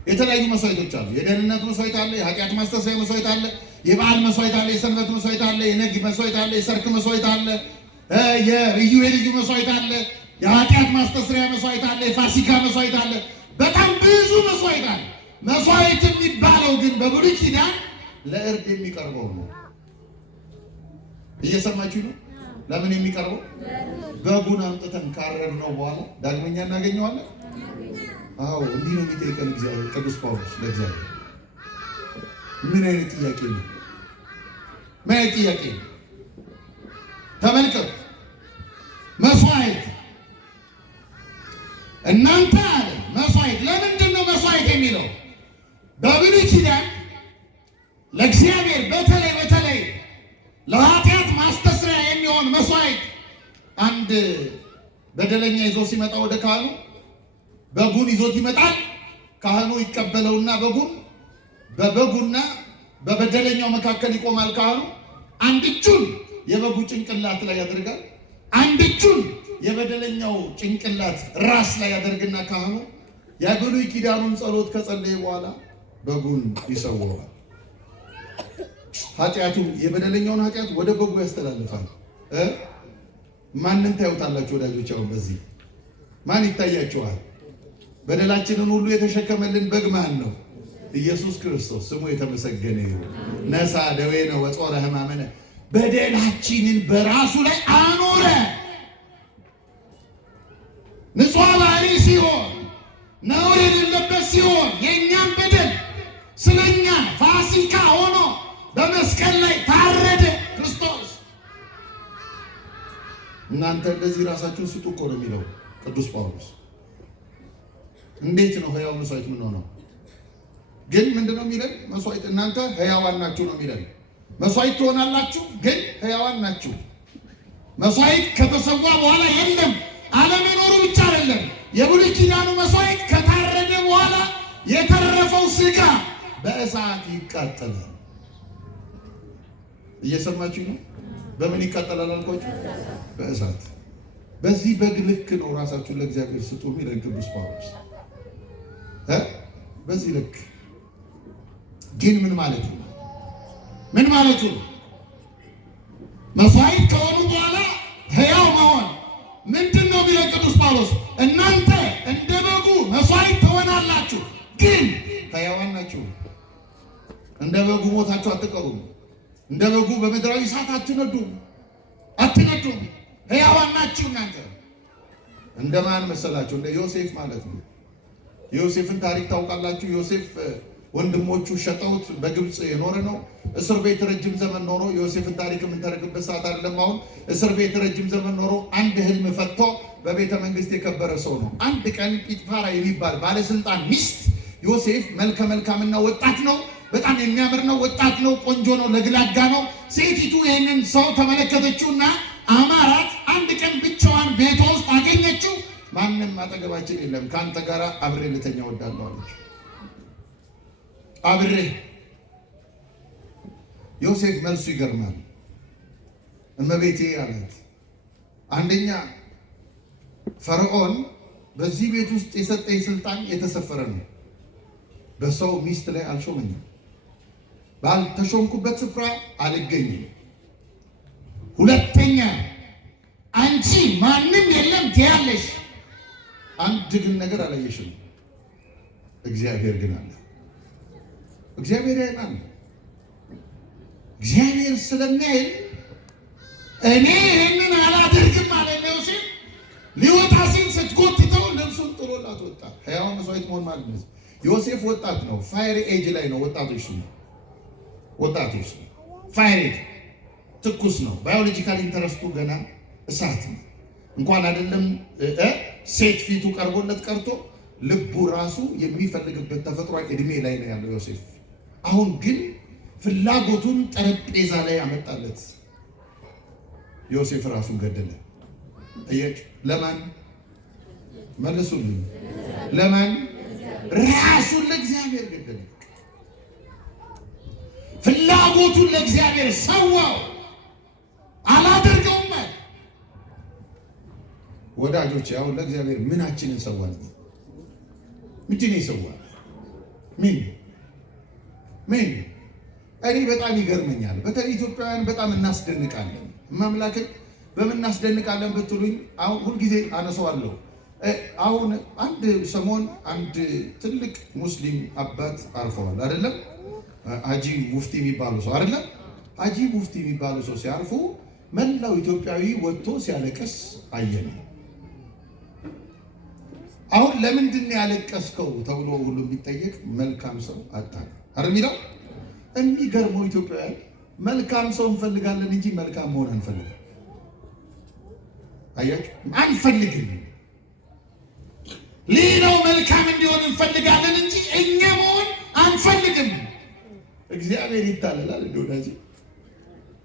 የተለያዩ መስዋዕቶች አሉ። የደህንነት መስዋዕት አለ፣ የኃጢአት ማስተስረያ መስዋዕት አለ፣ የበዓል መስዋዕት አለ፣ የሰንበት መስዋዕት አለ፣ የነግ መስዋዕት አለ፣ የሰርክ መስዋዕት አለ፣ የኢዮቤልዩ መስዋዕት አለ፣ የኃጢአት ማስተስረያ መስዋዕት አለ፣ የፋሲካ መስዋዕት አለ። በጣም ብዙ መስዋዕት አለ። መስዋዕት የሚባለው ግን በብሉይ ኪዳን ለእርድ የሚቀርበው ነው። እየሰማችሁ ነው? ለምን የሚቀርበው? በጉን አምጥተን ካረድነው በኋላ ዳግመኛ እናገኘዋለን። አዎ እንዲህ ነው የሚጠይቀን እግዚአብሔር። ቅዱስ ጳውሎስ ለእግዚአብሔር ምን አይነት ጥያቄ ነው? ምን አይነት ጥያቄ ነው? ተመልከቱ። መስዋዕት እናንተ አለ መስዋዕት። ለምንድን ነው መስዋዕት የሚለው? በብሉይ ኪዳን ለእግዚአብሔር በተለይ ለኃጢአት ማስተስሪያ የሚሆን መስዋዕት አንድ በደለኛ ይዞ ሲመጣ ወደ ካህኑ በጉን ይዞት ይመጣል። ካህኑ ይቀበለውና በበጉና በበደለኛው መካከል ይቆማል። ካህኑ አንድ እጁን የበጉ ጭንቅላት ላይ ያደርጋል፣ አንድ እጁን የበደለኛው ጭንቅላት ራስ ላይ ያደርግና ካህኑ የብሉይ ኪዳኑን ጸሎት ከጸለየ በኋላ በጉን ይሰዋዋል። ኃጢአቱን የበደለኛውን ኃጢአት ወደ በጉ ያስተላልፋል። ማንን ታዩታላችሁ ወዳጆች? አሁን በዚህ ማን ይታያችኋል? በደላችንን ሁሉ የተሸከመልን በግ ማን ነው? ኢየሱስ ክርስቶስ ስሙ የተመሰገነ ይሁን። ነሳ ደዌነ ወጾረ ሕማመነ፣ በደላችንን በራሱ ላይ አኖረ። ንጹሕ ባህሪ ሲሆን ነውር የሌለበት ሲሆን የእኛን በደል ስለኛ ፋሲካ ሆኖ በመስቀል ላይ ታረደ ክርስቶስ። እናንተ እንደዚህ ራሳችሁን ስጡ እኮ ነው የሚለው ቅዱስ ጳውሎስ። እንዴት ነው ሕያው መስዋዕት ምን ሆነው? ግን ምንድነው የሚለን? መስዋዕት እናንተ ሕያዋን ናችሁ ነው የሚለን። መስዋዕት ትሆናላችሁ፣ ግን ሕያዋን ናችሁ። መስዋዕት ከተሰዋ በኋላ የለም አለመኖሩ ብቻ አይደለም። የብሉይ ኪዳኑ መስዋዕት ከታረደ በኋላ የተረፈው ስጋ በእሳት ይቃጠላል። እየሰማችሁ ነው? በምን ይቃጠላል አልኳችሁ? በእሳት። በዚህ በግ ልክ ነው ራሳችሁን ለእግዚአብሔር ስጡ የሚለን ቅዱስ ጳውሎስ። በዚህ ልክ ግን ምን ማለት ነው? ምን ማለቱ ነው? መስዋዕት ከሆኑ በኋላ ሕያው መሆን ምንድን ነው የሚለው ቅዱስ ጳውሎስ? እናንተ እንደ በጉ መስዋዕት ትሆናላችሁ፣ ግን ሕያዋን ናችሁ። እንደ በጉ ሞታችሁ አትቀሩም። እንደ በጉ በምድራዊ እሳት አትነዱም። ሕያዋን ናችሁ እናንተ። እንደማን መሰላችሁ? እንደ ዮሴፍ ማለት ነው። የዮሴፍን ታሪክ ታውቃላችሁ። ዮሴፍ ወንድሞቹ ሸጠውት በግብፅ የኖረ ነው። እስር ቤት ረጅም ዘመን ኖሮ ዮሴፍን ታሪክ የምንተረክበት ሰዓት አይደለም አሁን። እስር ቤት ረጅም ዘመን ኖሮ አንድ ህልም ፈቶ በቤተ መንግስት የከበረ ሰው ነው። አንድ ቀን ጲጥፋራ የሚባል ባለስልጣን ሚስት ዮሴፍ መልከ መልካምና ወጣት ነው፣ በጣም የሚያምር ነው፣ ወጣት ነው፣ ቆንጆ ነው፣ ለግላጋ ነው። ሴቲቱ ይህንን ሰው ተመለከተችውና አማራት። አንድ ቀን ብቻዋን ቤቷ ውስጥ አገኘችው። ማንም አጠገባችን የለም፣ ከአንተ ጋር አብሬ ልተኛ እወዳለሁ አለች። አብሬ። ዮሴፍ መልሱ ይገርማል። እመቤቴ አላት፣ አንደኛ ፈርዖን በዚህ ቤት ውስጥ የሰጠኝ ስልጣን የተሰፈረ ነው። በሰው ሚስት ላይ አልሾመኝም፣ ባልተሾምኩበት ስፍራ አልገኝም። ሁለተኛ አንቺ ማንም የለም ትያለሽ፣ አንድ ግን ነገር አላየሽም፣ እግዚአብሔር ግን አለ። እግዚአብሔር ያይናል። እግዚአብሔር ስለሚያይ እኔ ይህንን አላደርግም አለ ዮሴፍ። ሊወጣ ሲል ስትጎትተው ልብሱን ጥሎላት ወጣ። ሕያው መስዋዕት መሆን ማለት ነው። ዮሴፍ ወጣት ነው። ፋየር ኤጅ ላይ ነው። ወጣቶች ፋየር ኤጅ ትኩስ ነው። ባዮሎጂካል ኢንተረስቱ ገና እሳት ነው። እንኳን አይደለም ሴት ፊቱ ቀርቦለት ቀርቶ ልቡ ራሱ የሚፈልግበት ተፈጥሯዊ እድሜ ላይ ነው ያለው ዮሴፍ። አሁን ግን ፍላጎቱን ጠረጴዛ ላይ አመጣለት። ዮሴፍ ራሱን ገደለ። አያችሁ? ለማን መልሱልኝ? ለማን? ራሱን ለእግዚአብሔር ገደለ። ፍላጎቱን ለእግዚአብሔር ሰዋው። አላደርገውም። ወዳጆች አሁን ለእግዚአብሔር ምናችንን ሰዋል? ምንድን ይሰዋል? ምን? እኔ በጣም ይገርመኛል። በተለይ ኢትዮጵያውያን በጣም እናስደንቃለን። ማምላክን በምን እናስደንቃለን ብትሉኝ አሁን ሁልጊዜ አነሳዋለሁ። አሁን አንድ ሰሞን አንድ ትልቅ ሙስሊም አባት አርፈዋል አይደለም? ሀጂ ሙፍቲ የሚባሉ ሰው አይደለም? ሀጂ ሙፍቲ የሚባሉ ሰው ሲያርፉ መላው ኢትዮጵያዊ ወጥቶ ሲያለቅስ አየን። አሁን ለምንድን ነው ያለቀስከው ተብሎ ሁሉ የሚጠየቅ መልካም ሰው አጣን አይደል የሚለው። የሚገርመው ኢትዮጵያውያን መልካም ሰው እንፈልጋለን እንጂ መልካም መሆን አንፈልግም። አያችሁ? አንፈልግም። ሌላው መልካም እንዲሆን እንፈልጋለን እንጂ እኛ መሆን አንፈልግም። እግዚአብሔር ይታለላል እንዴ ወዳጅ?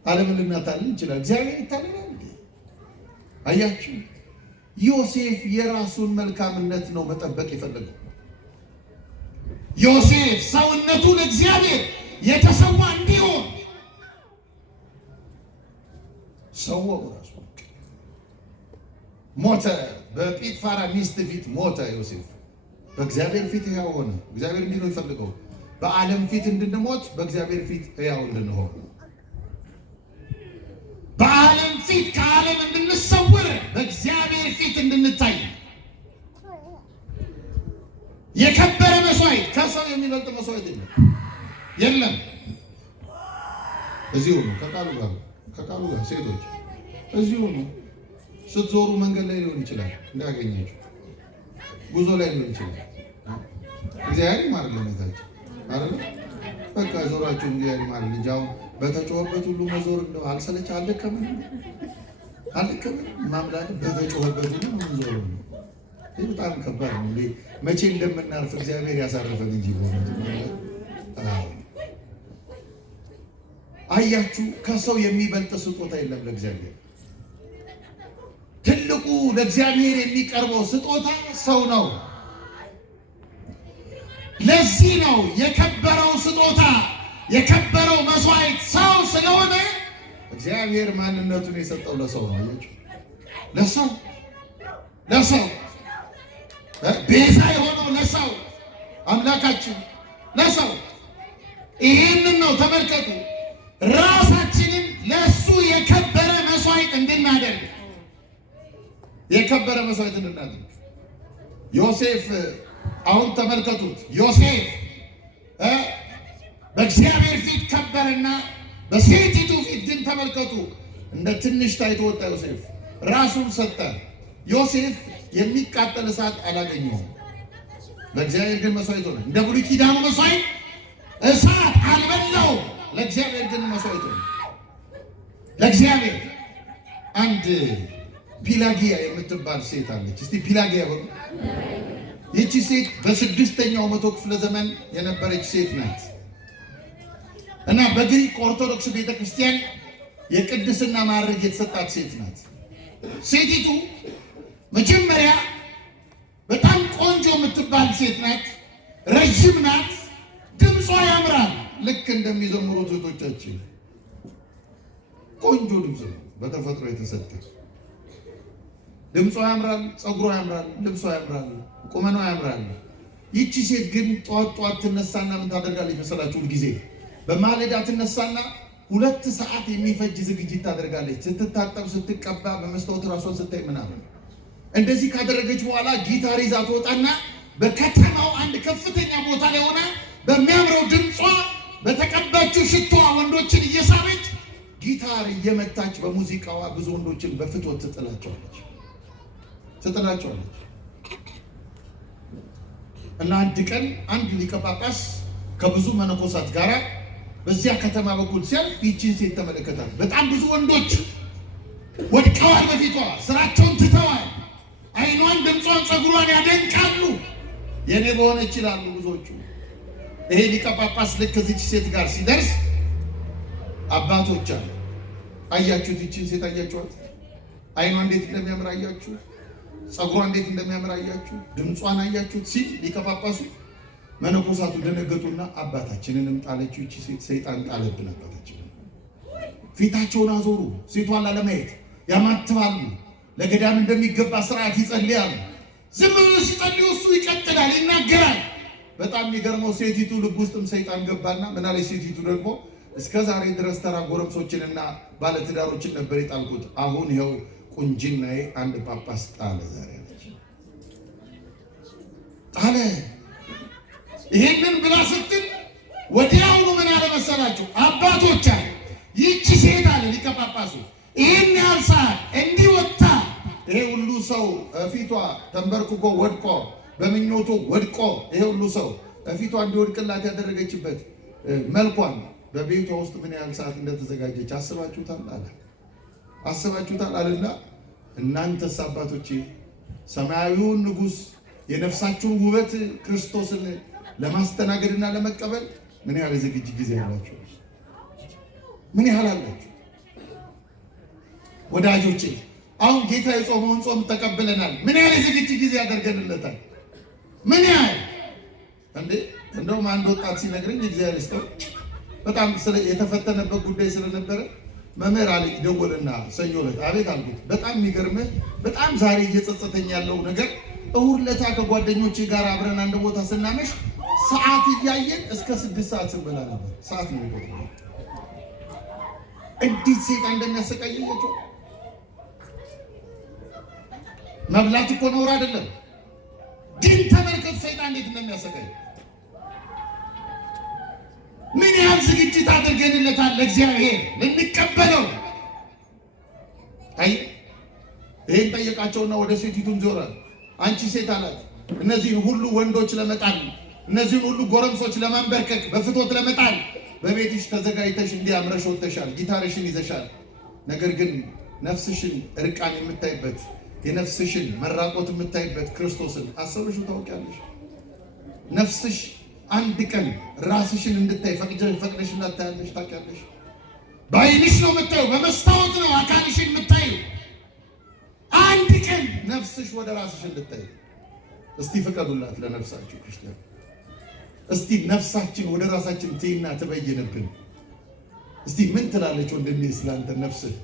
ዓለምን ልናታልን እንችላለን። እግዚአብሔር ይታለላል እንዴ? አያችሁ? ዮሴፍ የራሱን መልካምነት ነው መጠበቅ የፈለገው። ዮሴፍ ሰውነቱ ለእግዚአብሔር የተሰዋ እንዲሆን ሰዋው። ራሱ ሞተ። በጲጥፋራ ሚስት ፊት ሞተ ዮሴፍ። በእግዚአብሔር ፊት ሕያው ሆነ። እግዚአብሔር እንዲህ ነው የፈለገው፣ በዓለም ፊት እንድንሞት፣ በእግዚአብሔር ፊት ሕያው እንድንሆን። በዓለም ፊት ከዓለም እንድንሰውር፣ በእግዚአብሔር ፊት እንድንታይ። የከበረ መስዋዕት፣ ከሰው የሚበልጥ መስዋዕት የለም። እዚሁ ነው ከቃሉ ጋር ሴቶች እዚሁ ነው። ስትዞሩ መንገድ ላይ ሊሆን ይችላል፣ እንዳያገኛችሁ ጉዞ ላይ ሊሆን ይችላል። እግዚአብሔር ይማርልን ታች አይደል? በቃ ዞራችሁ እግዚአብሔር ይማርልን እንጂ አሁን በተጮኸበት ሁሉ መዞር እንደው አልሰለች አልከምን ማምላክ በተጮኸበት ሁሉ መዞር ነው። በጣም ከባድ ነው። መቼ እንደምናርፍ እግዚአብሔር ያሳርፈን እንጂ አያችሁ፣ ከሰው የሚበልጥ ስጦታ የለም ለእግዚአብሔር። ትልቁ ለእግዚአብሔር የሚቀርበው ስጦታ ሰው ነው። ለዚህ ነው የከበረው ስጦታ የከበረው መስዋዕት ሰው ስለሆነ እግዚአብሔር ማንነቱን የሰጠው ለሰው ነው። አያችሁ፣ ለሰው ቤዛ የሆነው ለሰው አምላካችን ለሰው። ይህንን ነው ተመልከቱ፣ ራሳችንን ለሱ የከበረ መስዋዕት እንድናደርግ ዮሴፍ አሁን ተመልከቱት። ዮሴፍ በእግዚአብሔር ፊት ከበረና በሴቲቱ ፊት ግን ተመልከቱ፣ እንደ ትንሽ ታይቶ ወጣ። ዮሴፍ ራሱን ሰጠ። ዮሴፍ የሚቃጠል እሳት አላገኘውም፣ ለእግዚአብሔር ግን መስዋዕት ሆነ። እንደ ብሉይ ኪዳኑ መስዋዕት እሳት አልበላው፣ ለእግዚአብሔር ግን መስዋዕት ሆነ። ለእግዚአብሔር አንድ ፒላጊያ የምትባል ሴት አለች። እስቲ ፒላጊያ በሉ። ይቺ ሴት በ6ኛው መቶ ክፍለ ዘመን የነበረች ሴት ናት እና በግሪክ ኦርቶዶክስ ቤተክርስቲያን የቅድስና ማዕረግ የተሰጣት ሴት ናት። ሴቲቱ መጀመሪያ በጣም ቆንጆ የምትባል ሴት ናት። ረዥም ናት። ድምጿ ያምራል። ልክ እንደሚዘምሩት እህቶቻችን ቆንጆ ድምፅ ነው በተፈጥሮ የተሰጠ። ድምጿ ያምራል፣ ፀጉሯ ያምራል፣ ልብሷ ያምራል፣ ቁመኗ ያምራል። ይቺ ሴት ግን ጧት ትነሳና ምን ታደርጋለች መሰላችሁ? ሁልጊዜ በማለዳ ትነሳና 2 ሰዓት የሚፈጅ ዝግጅት ታደርጋለች። ስትታጠብ፣ ስትቀባ፣ በመስታወት ራሷን ስታይ ምናምን። እንደዚህ ካደረገች በኋላ ጊታር ይዛ ትወጣና በከተማው አንድ ከፍተኛ ቦታ ላይ ሆና በሚያምረው ድምጿ በተቀባችው ሽቷ ወንዶችን እየሳበች ጊታር እየመታች በሙዚቃዋ ብዙ ወንዶችን በፍትወት ትጥላቸዋለች። እና አንድ ቀን አንድ ሊቀ ጳጳስ ከብዙ መነኮሳት ጋር በዚያ ከተማ በኩል ሲያልፍ ይቺን ሴት ተመለከታት። በጣም ብዙ ወንዶች ወድቀዋል በፊቷ፣ ስራቸውን ትተዋል። አይኗን፣ ድምጿን፣ ፀጉሯን ያደንቃሉ። የኔ በሆነ ይችላሉ ብዙዎቹ። ይሄ ሊቀ ጳጳስ ልክ እዚች ሴት ጋር ሲደርስ አባቶች አለ አያችሁት? ይችን ሴት አያችኋት? አይኗ እንዴት እንደሚያምር አያችሁ? ፀጉሯ እንዴት እንደሚያምር አያችሁ? ድምጿን አያችሁት? ሲል ሊቀ ጳጳሱ መነኮሳቱ ደነገጡና አባታችንንም ጣለችው ይቺ ሴት፣ ሰይጣን ጣለብን አባታችንን። ፊታቸውን አዞሩ። ሴቷን ላለማየት ያማትባሉ። ለገዳም እንደሚገባ ስርዓት ይጸልያሉ። ዝም ብሎ ሲጸልዩ እሱ ይቀጥላል፣ ይናገራል። በጣም የሚገርመው ሴቲቱ ልብ ውስጥም ሰይጣን ገባና ምን አለች ሴቲቱ ደግሞ እስከ ዛሬ ድረስ ተራ ጎረምሶችንና ባለትዳሮችን ነበር የጣልኩት፣ አሁን ይኸው ቁንጅናዬ አንድ ጳጳስ ጣለ ዛሬ አለች። ጣለ። ይሄንን ብላ ስትል ወዲያውኑ ምን አለ መሰላችሁ? አባቶች አለ ይቺ ሴት አለ ሊቀ ጳጳሱ ይህን ያህል ሰዓት እንዲወጣ ይሄ ሁሉ ሰው ፊቷ ተንበርክኮ ወድቆ በምኞቱ ወድቆ ይሄ ሁሉ ሰው ፊቷ እንዲወድቅላት ያደረገችበት መልኳን በቤቷ ውስጥ ምን ያህል ሰዓት እንደተዘጋጀች አስባችሁታል አለ። አስባችሁታል አለና እናንተስ አባቶቼ ሰማያዊውን ንጉሥ የነፍሳችሁን ውበት ክርስቶስን ለማስተናገድና ለመቀበል ምን ያህል ዝግጅት ጊዜ አላችሁ? ምን ያህል አላችሁ? ወዳጆቼ አሁን ጌታ የጾመውን ጾም ተቀብለናል። ምን ያህል ዝግጅት ጊዜ ያደርገንለታል? ምን ያህል እንዴ! እንደውም አንድ ወጣት ሲነግረኝ እግዚአብሔር ይስጠው በጣም የተፈተነበት ጉዳይ ስለነበረ መምህር አለኝ ደወልና ሰኞ ዕለት አቤት አልኩት። በጣም የሚገርምህ በጣም ዛሬ እየጸጸተኝ ያለው ነገር እሑድ ዕለት ከጓደኞቼ ጋር አብረን አንድ ቦታ ስናመሽ ሰዓት እያየን እስከ 6 ሰዓት ስንበላ ነበር። ሰዓት ነው የሚቆጥረው። እንዴት ሰይጣን እንደሚያሰቃየኛቸው መብላት እኮ ነውር አይደለም፣ ግን ተመልከቱ ሰይጣን እንዴት እንደሚያሰቃይ። ምን ያህል ዝግጅት አድርገንለታል ለእግዚአብሔር ልንቀበለው። አይ ይሄን ጠየቃቸውና ወደ ሴቲቱን ዞረ። አንቺ ሴት አላት እነዚህን ሁሉ ወንዶች ለመጣል፣ እነዚህን ሁሉ ጎረምሶች ለማንበርከክ፣ በፍቶት ለመጣል በቤትሽ ተዘጋጅተሽ እንዲያምረሽ ወጥተሻል፣ ጊታርሽን ይዘሻል። ነገር ግን ነፍስሽን እርቃን የምታይበት የነፍስሽን መራቆት የምታይበት ክርስቶስን አሰብሽው ታውቂያለሽ? ነፍስሽ አንድ ቀን ራስሽን እንድታይ ፈቅደሽ እንዳታያለሽ ታውቂያለሽ? በዓይንሽ ነው የምታዩ፣ በመስታወት ነው አካልሽን የምታዩ። አንድ ቀን ነፍስሽ ወደ ራስሽ እንድታይ እስቲ ፍቀዱላት ለነፍሳችሁ ክርስቲያን። እስቲ ነፍሳችን ወደ ራሳችን ትይና ትበይንብን። እስቲ ምን ትላለች ወንድሜ ስላንተ ነፍስህ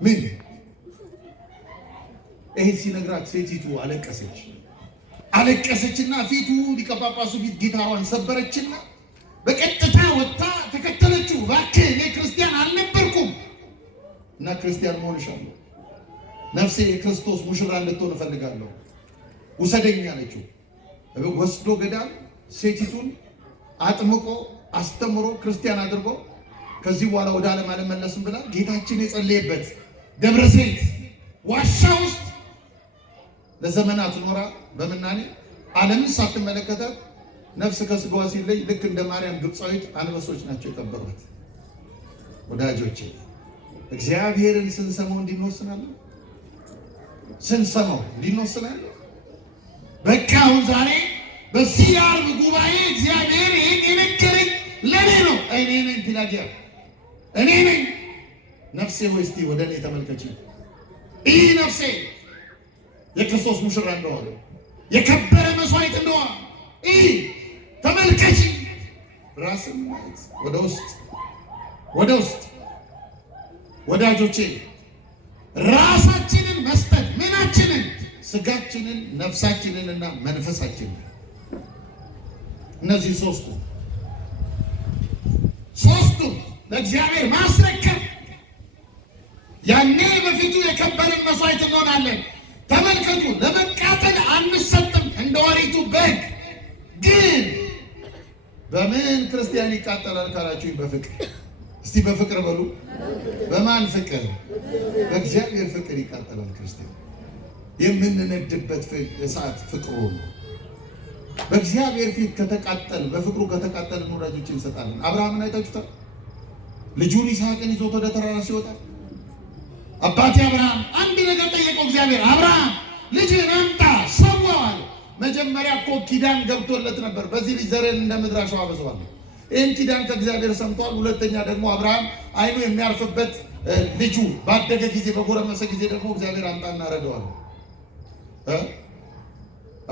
ምን? ይሄ ሲነግራት ሴቲቱ አለቀሰች። አለቀሰችና ፊቱ ሊቀ ጳጳሱ ፊት ጊታሯን ሰበረችና በቀጥታ ወጥታ ተከተለችው። እባክህ እኔ ክርስቲያን አልነበርኩም እና ክርስቲያን መሆንሻለሁ፣ ነፍሴ የክርስቶስ ሙሽራ እንድትሆን እፈልጋለሁ፣ ውሰደኝ አለችው። ወስዶ ገዳም ሴቲቱን አጥምቆ አስተምሮ ክርስቲያን አድርጎ ከዚህ በኋላ ወደ ዓለም አልመለስም ብላ ጌታችን የጸለየበት ደብረ ዘይት ዋሻ ውስጥ ለዘመናት ኖራ በምናኔ ዓለምን ሳትመለከታት ነፍስ ከስጋዋ ሲለይ ልክ እንደ ማርያም ግብፃዊት አንበሶች ናቸው የቀበሯት። ወዳጆቼ እግዚአብሔርን ስንሰማው እንዲንወስናለን፣ ስንሰማው እንዲንወስናለን። በቃ አሁን ዛሬ በዚህ ዓርብ ጉባኤ እግዚአብሔር ይህን የነገረኝ ለእኔ ነው። እኔ ነኝ ፒላጊያ፣ እኔ ነኝ። ነፍሴ ሆይ እስቲ ወደ እኔ ተመልከች። ይህ ነፍሴ የክርስቶስ ሙሽራ እንደሆነ የከበረ መስዋዕት እንደሆነ ይህ ተመልከች። ራስን ማየት ወደ ውስጥ ወደ ውስጥ። ወዳጆቼ ራሳችንን መስጠት፣ ምናችንን? ስጋችንን፣ ነፍሳችንን እና መንፈሳችንን። እነዚህ ሶስቱ ለእግዚአብሔር ማስረከብ። ያኔ በፊቱ የከበርን መስዋዕት እንሆናለን። ተመልከቱ፣ ለመቃጠል አንሰጥም እንደ ኦሪቱ በግ። ግን በምን ክርስቲያን ይቃጠላል ካላችሁኝ፣ በፍቅር። እስቲ በፍቅር በሉ። በማን ፍቅር? በእግዚአብሔር ፍቅር ይቃጠላል ክርስቲያን። የምንነድበት እሳት ፍቅሩ ነው። በእግዚአብሔር ፊት ከተቃጠል፣ በፍቅሩ ከተቃጠል ወዳጆች እንሰጣለን። አብርሃምን አይታችሁታል? ልጁን ይስሐቅን ይዞት ወደ ተራራ ሲወጣ አባቴ አብርሃም አንድ ነገር ጠየቀው እግዚአብሔር። አብርሃም ልጅህን አምጣ ሰዋው አለ። መጀመሪያ እኮ ኪዳን ገብቶለት ነበር። በዚህ ልጅ ዘርህን እንደ ምድር አሸዋ አበዛዋለሁ። ይህን ኪዳን ከእግዚአብሔር ሰምቷል። ሁለተኛ ደግሞ አብርሃም አይኑ የሚያርፍበት ልጁ ባደገ ጊዜ በጎረመሰ ጊዜ ደግሞ እግዚአብሔር አምጣና ረደዋል።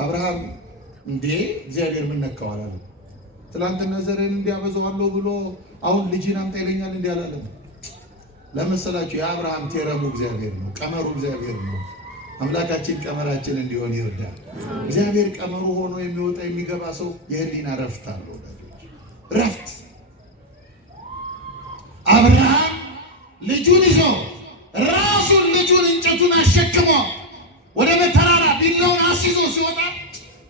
አብርሃም እንዴ እግዚአብሔር ምን ነካዋል አለ። ትናንትና ዘርህን እንዲያበዛዋለሁ ብሎ አሁን ልጅን አምጣ ይለኛል እንዲህ አላለም። ለመሰላችሁ የአብርሃም ቴረሙ እግዚአብሔር ነው፣ ቀመሩ እግዚአብሔር ነው። አምላካችን ቀመራችን እንዲሆን ይርዳል። እግዚአብሔር ቀመሩ ሆኖ የሚወጣ የሚገባ ሰው የህሊና ረፍት አለው። ረፍት አብርሃም ልጁን ይዞ ራሱን ልጁን እንጨቱን አሸክሞ ወደ ተራራ ቢላውን አስይዞ ሲወጣ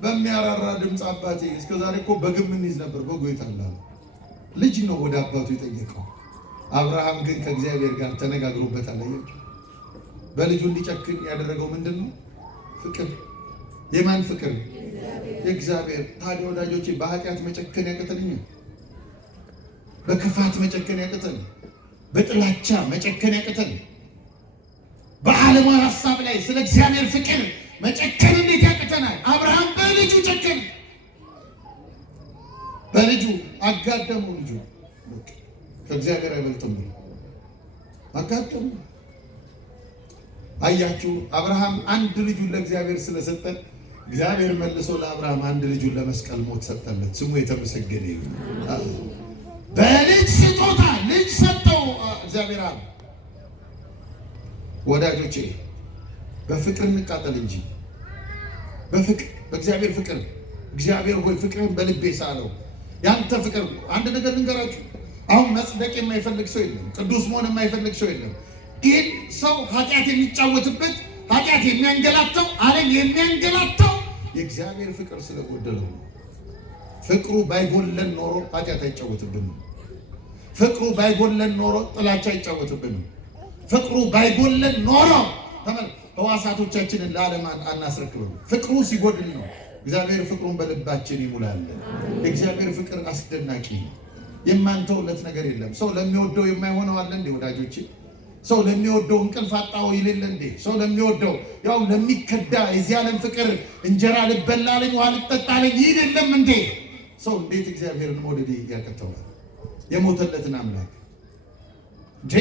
በሚያራራ ድምፅ አባቴ እስከዛሬ እኮ በግም እንይዝ ነበር በጎ ይታላል። ልጅ ነው ወደ አባቱ የጠየቀው። አብርሃም ግን ከእግዚአብሔር ጋር ተነጋግሮበታል። በልጁ እንዲጨክን ያደረገው ምንድን ነው? ፍቅር። የማን ፍቅር? የእግዚአብሔር። ታዲያ ወዳጆቼ በኃጢአት መጨከን ያቅተልኛል? በክፋት መጨከን ያቅተል? በጥላቻ መጨከን ያቅተል? በዓለማዊ ሀሳብ ላይ ስለ እግዚአብሔር ፍቅር መጨከን እንዴት ያቅተናል? አብርሃም በልጁ ጨከን። በልጁ አጋደሙ። ልጁ ከእግዚአብሔር አይበልጥም ብሎ አጋደሙ። አያችሁ፣ አብርሃም አንድ ልጁን ለእግዚአብሔር ስለሰጠ እግዚአብሔር መልሶ ለአብርሃም አንድ ልጁን ለመስቀል ሞት ሰጠለት። ስሙ የተመሰገነ ይሁን። በልጅ ስጦታ ልጅ ሰጠው እግዚአብሔር አብ። ወዳጆቼ በፍቅር እንቃጠል እንጂ በፍቅር በእግዚአብሔር ፍቅር። እግዚአብሔር ሆይ ፍቅርን በልቤ ሳለው። ያንተ ፍቅር። አንድ ነገር ልንገራችሁ። አሁን መጽደቅ የማይፈልግ ሰው የለም። ቅዱስ መሆን የማይፈልግ ሰው የለም። ግን ሰው ኃጢአት የሚጫወትበት ኃጢአት የሚያንገላታው ዓለም የሚያንገላታው የእግዚአብሔር ፍቅር ስለጎደለው ነው። ፍቅሩ ባይጎለን ኖሮ ኃጢአት አይጫወትብንም። ፍቅሩ ባይጎለን ኖሮ ጥላቻ አይጫወትብንም። ፍቅሩ ባይጎለን ኖሮ ሕዋሳቶቻችንን ለዓለም አናስረክብም። ፍቅሩ ሲጎድል ነው። እግዚአብሔር ፍቅሩን በልባችን ይሙላለን። የእግዚአብሔር ፍቅር አስደናቂ ነው። የማንተውለት ነገር የለም። ሰው ለሚወደው የማይሆነው አለ እንዴ ወዳጆቼ? ሰው ለሚወደው እንቅልፍ አጣው ይልል እንዴ? ሰው ለሚወደው ያው ለሚከዳ የዚህ ዓለም ፍቅር እንጀራ ልበላለኝ ውሃ ልጠጣለኝ ይል የለም እንዴ? ሰው እንዴት እግዚአብሔርን መውደድ ያቀተዋል? የሞተለትን አምላክ እንጂ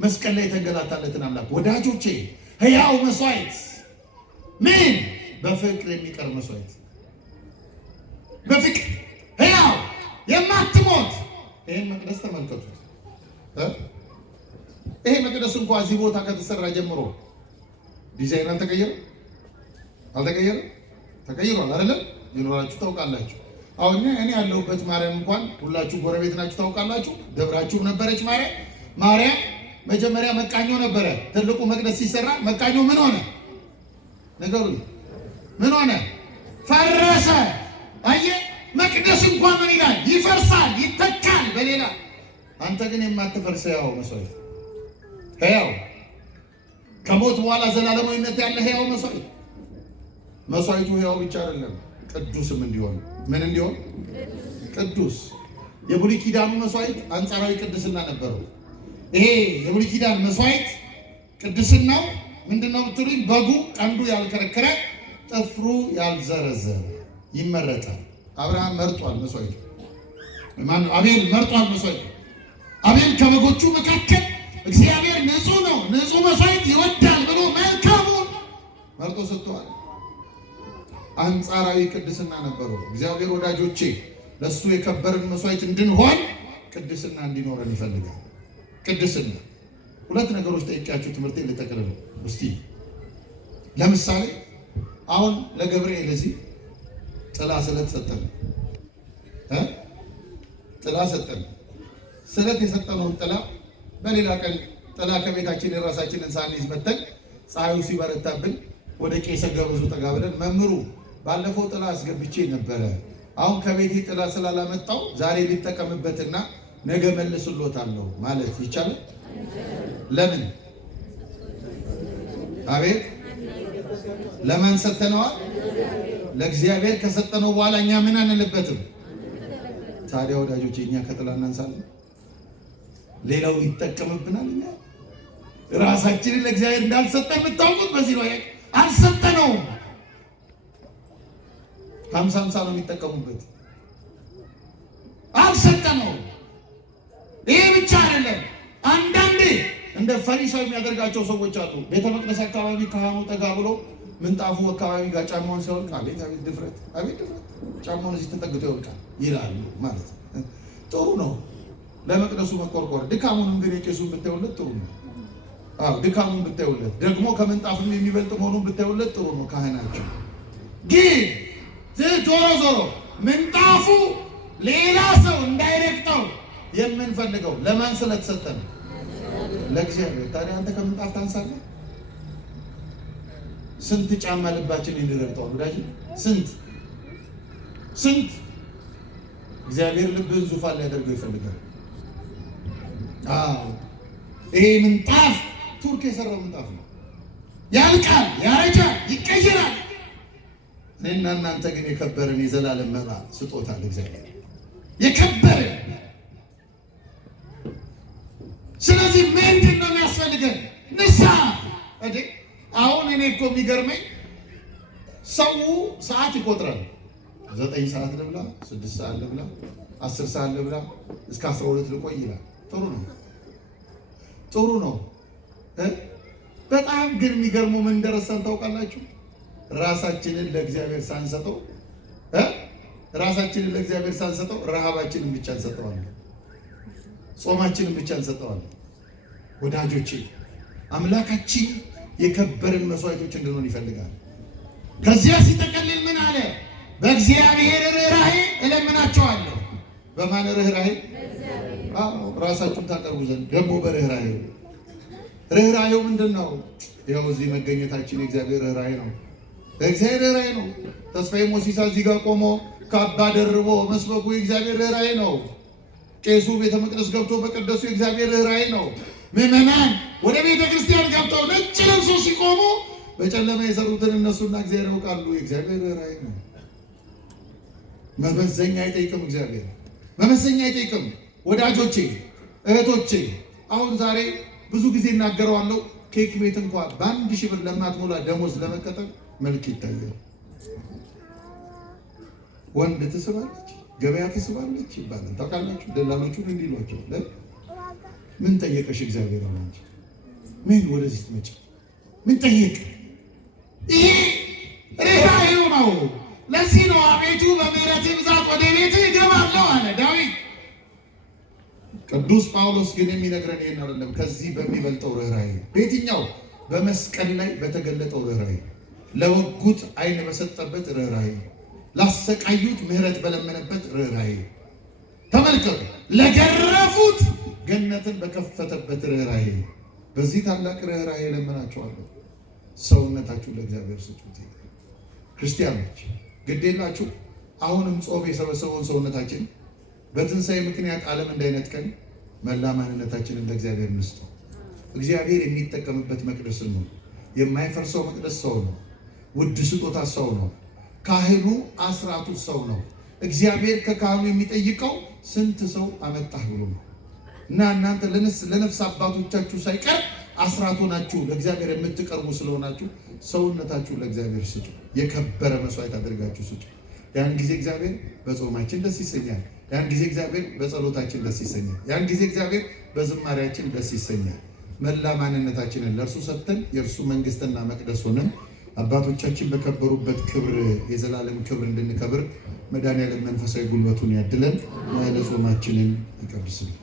መስቀል ላይ የተንገላታለትን አምላክ። ወዳጆቼ ሕያው መስዋዕት ምን በፍቅር የሚቀር መስዋዕት፣ በፍቅር ሕያው የማትሞት ይህን መቅደስ ተመልከቱት። ይሄ መቅደስ እንኳን እዚህ ቦታ ከተሰራ ጀምሮ ዲዛይን አልተቀየረ? አልተቀየረ? ተቀይሯል አይደለም? ይኖራችሁ ታውቃላችሁ። አሁን እኔ ያለሁበት ማርያም እንኳን ሁላችሁ ጎረቤት ናችሁ ታውቃላችሁ። ደብራችሁ ነበረች ማርያም መጀመሪያ መቃኞ ነበረ። ትልቁ መቅደስ ሲሰራ መቃኞ ምን ሆነ? ነገሩ ምን ሆነ? ፈረሰ። አየህ፣ መቅደስ እንኳን ምን ይላል? ይፈርሳል፣ ይተካል በሌላ። አንተ ግን የማትፈርስ ሕያው መስዋዕት፣ ሕያው ከሞት በኋላ ዘላለማዊነት ያለ ሕያው መስዋዕት። መስዋዕቱ ሕያው ብቻ አይደለም ቅዱስም እንዲሆን። ምን እንዲሆን? ቅዱስ። የብሉይ ኪዳኑ መስዋዕት አንጻራዊ ቅድስና ነበረው። ይሄ የብሉይ ኪዳን መስዋዕት ቅድስናው ምንድነው ብትሉኝ፣ በጉ ቀንዱ ያልከረከረ ጥፍሩ ያልዘረዘረ ይመረጣል። አብርሃም መርጧል መስዋዕቱ። ማነው? አቤል መርጧል መስዋዕቱ። አቤል ከበጎቹ መካከል እግዚአብሔር ንጹህ ነው፣ ንጹህ መስዋዕት ይወዳል ብሎ መልካሙን መርጦ ሰጥቷል። አንጻራዊ ቅድስና ነበረው እግዚአብሔር። ወዳጆቼ ለሱ የከበርን መስዋዕት እንድንሆን ቅድስና እንዲኖረን ይፈልጋል። ቅድስና ሁለት ነገሮች ጠይቂያችሁ ትምህርቴን ልጠቅልለው እስቲ። ለምሳሌ አሁን ለገብርኤል እዚህ ጥላ ስለት ሰጠን፣ ጥላ ሰጠን። ስለት የሰጠነውን ጥላ በሌላ ቀን ጥላ ከቤታችን የራሳችንን ሳንይዝ መተን ፀሐዩ ሲበረታብን ወደ ቄሰ ገበዙ ጠጋ ብለን መምህሩ ባለፈው ጥላ አስገብቼ ነበረ፣ አሁን ከቤቴ ጥላ ስላላመጣው ዛሬ ሊጠቀምበትና ነገ መልስሎታለሁ ማለት ይቻላል? ለምን? አቤት ለማን ሰጠነዋል? ለእግዚአብሔር ከሰጠነው በኋላ እኛ ምን አንልበትም? ታዲያ ወዳጆቼ እኛ ከጥላ እናንሳለን? ሌላው ይጠቀምብናል። እኛ ራሳችንን ለእግዚአብሔር እንዳልሰጠን የምታውቁት በዚህ ነው። አልሰጠነውም። 50 ነው የሚጠቀሙበት። አልሰጠነውም። ይሄ ብቻ አይደለም። አንዳንዴ እንደ ፈሪሳዊ የሚያደርጋቸው ሰዎች አሉ። ቤተ መቅደስ አካባቢ ካህኑ ጠጋ ብሎ ምንጣፉ አካባቢ ጋር ጫማውን ሲያወልቅ አቤት አቤት ድፍረት፣ አቤት ድፍረት፣ ጫማውን እዚህ ተጠግቶ ይወልቃል ይላሉ ማለት ነው። ጥሩ ነው ለመቅደሱ መቆርቆር። ድካሙንም ግን የቄሱን ብታዩለት ጥሩ ነው። ድካሙን ብታዩለት ደግሞ ከምንጣፉም የሚበልጥ መሆኑን ብታዩለት ጥሩ ነው። ካህናቸው ግን ዞሮ ምንጣፉ ሌላ ሰው እንዳይረግጠው የምንፈልገው ለማን ስለተሰጠ ነው? ለእግዚአብሔር። ታዲያ አንተ ከምንጣፍ ታንሳለህ? ስንት ጫማ ልባችን እንዲረግጠዋል ወዳጅ፣ ስንት እግዚአብሔር ልብህን ዙፋን ሊያደርገው ይፈልጋል። ይሄ ምንጣፍ ቱርክ የሰራው ምንጣፍ ነው። ያልቃል፣ ያረጃል፣ ይቀየራል። እኔና እናንተ ግን የከበረን የዘላለም መባ ስጦታ ለእግዚአብሔር የከበረን። ስለዚህ ምንድን ነው የሚያስፈልገን? ንስሐ። አሁን እኔ እኮ የሚገርመኝ ሰው ሰዓት ይቆጥራል። 9 ሰዓት ልብላ፣ 6 ሰዓት ልብላ፣ 10 ሰዓት ልብላ፣ እስከ 12 ልቆይ ይላል። ጥሩ ነው። በጣም ግን የሚገርመው ምን እንደረሳን ታውቃላችሁ? ራሳችንን ለእግዚአብሔር ሳንሰጠው ረሃባችንን ብቻ እንሰጠዋለን፣ ጾማችንን ብቻ እንሰጠዋለን። ወዳጆቼ አምላካችን የከበርን መስዋዕቶች እንድንሆን ይፈልጋል። ከዚያ ሲጠቀልል ምን አለ? በእግዚአብሔር ርኅራኄ እለምናቸዋለሁ። በማን ርኅራኄ? ራሳችሁን ታቀርቡ ዘንድ ደግሞ ርኅራኄው ምንድን ነው? ይኸው እዚህ መገኘታችን የእግዚአብሔር ርኅራኄ ነው። እግዚአብሔር ርኅራኄ ነው። ተስፋዬ ሞሲሳ እዚህ ጋር ቆሞ ካባ ደርቦ መስበኩ የእግዚአብሔር ርኅራኄ ነው። ቄሱ ቤተ መቅደስ ገብቶ በቀደሱ የእግዚአብሔር ርኅራኄ ነው። ምዕመናን ወደ ቤተ ክርስቲያን ገብተው ነጭ ለብሶ ሲቆሙ በጨለማ የሰሩትን እነሱና እግዚአብሔር ያውቃሉ። የእግዚአብሔር ርኅራኄ ነው። መመዘኛ አይጠይቅም። እግዚአብሔር መመዘኛ አይጠይቅም። ወዳጆቼ፣ እህቶቼ፣ አሁን ዛሬ ብዙ ጊዜ እናገረዋለሁ። ኬክ ቤት እንኳን በ1000 ብር ለማትሞላ ደሞዝ ለመቀጠር መልክ ይታያል። ወንድ ትስባለች፣ ገበያ ትስባለች ይባላል። ታውቃላችሁ? ደላሎቹን እንዲሏቸው ምን ጠየቀሽ እግዚአብሔር? አሁን ምን ወደዚህ ትመጪ? ምን ጠየቀ? ይሄ ርኅራኄው ነው። ለዚህ ነው አቤቱ በምሕረትህ ብዛት ወደ ቤትህ እገባለሁ አለ ዳዊት። ቅዱስ ጳውሎስ ግን የሚነግረን ይሄን አይደለም። ከዚህ በሚበልጠው ርኅራኄ፣ በየትኛው? በመስቀል ላይ በተገለጠው ርኅራኄ፣ ለወጉት ዓይን በሰጠበት ርኅራኄ፣ ላሰቃዩት ምሕረት በለመነበት ርኅራኄ፣ ተመልከቱ፣ ለገረፉት ገነትን በከፈተበት ርኅራኄ። በዚህ ታላቅ ርኅራኄ እለምናችኋለሁ፣ ሰውነታችሁን ለእግዚአብሔር ስጡት። ክርስቲያኖች ግድ የላችሁ። አሁንም ጾም የሰበሰበውን ሰውነታችን በትንሣኤ ምክንያት ዓለም እንዳይነጥቀን መላ ማንነታችንን ለእግዚአብሔር እንስጠው። እግዚአብሔር የሚጠቀምበት መቅደስ ነው። የማይፈርሰው መቅደስ ሰው ነው። ውድ ስጦታ ሰው ነው። ካህኑ አስራቱ ሰው ነው። እግዚአብሔር ከካህኑ የሚጠይቀው ስንት ሰው አመጣህ ብሎ ነው። እና እናንተ ለነፍስ አባቶቻችሁ ሳይቀር አስራቱ ናችሁ፣ ለእግዚአብሔር የምትቀርቡ ስለሆናችሁ ሰውነታችሁ ለእግዚአብሔር ስጡ። የከበረ መስዋዕት አድርጋችሁ ስጡ። ያን ጊዜ እግዚአብሔር በጾማችን ደስ ይሰኛል። ያን ጊዜ እግዚአብሔር በጸሎታችን ደስ ይሰኛል። ያን ጊዜ እግዚአብሔር በዝማሬያችን ደስ ይሰኛል። መላ ማንነታችንን ለእርሱ ሰጥተን የእርሱ መንግስትና መቅደስ ሆነን አባቶቻችን በከበሩበት ክብር የዘላለም ክብር እንድንከብር መድኃኔዓለም መንፈሳዊ ጉልበቱን ያድለን። ጾማችንን ይቀድስልን።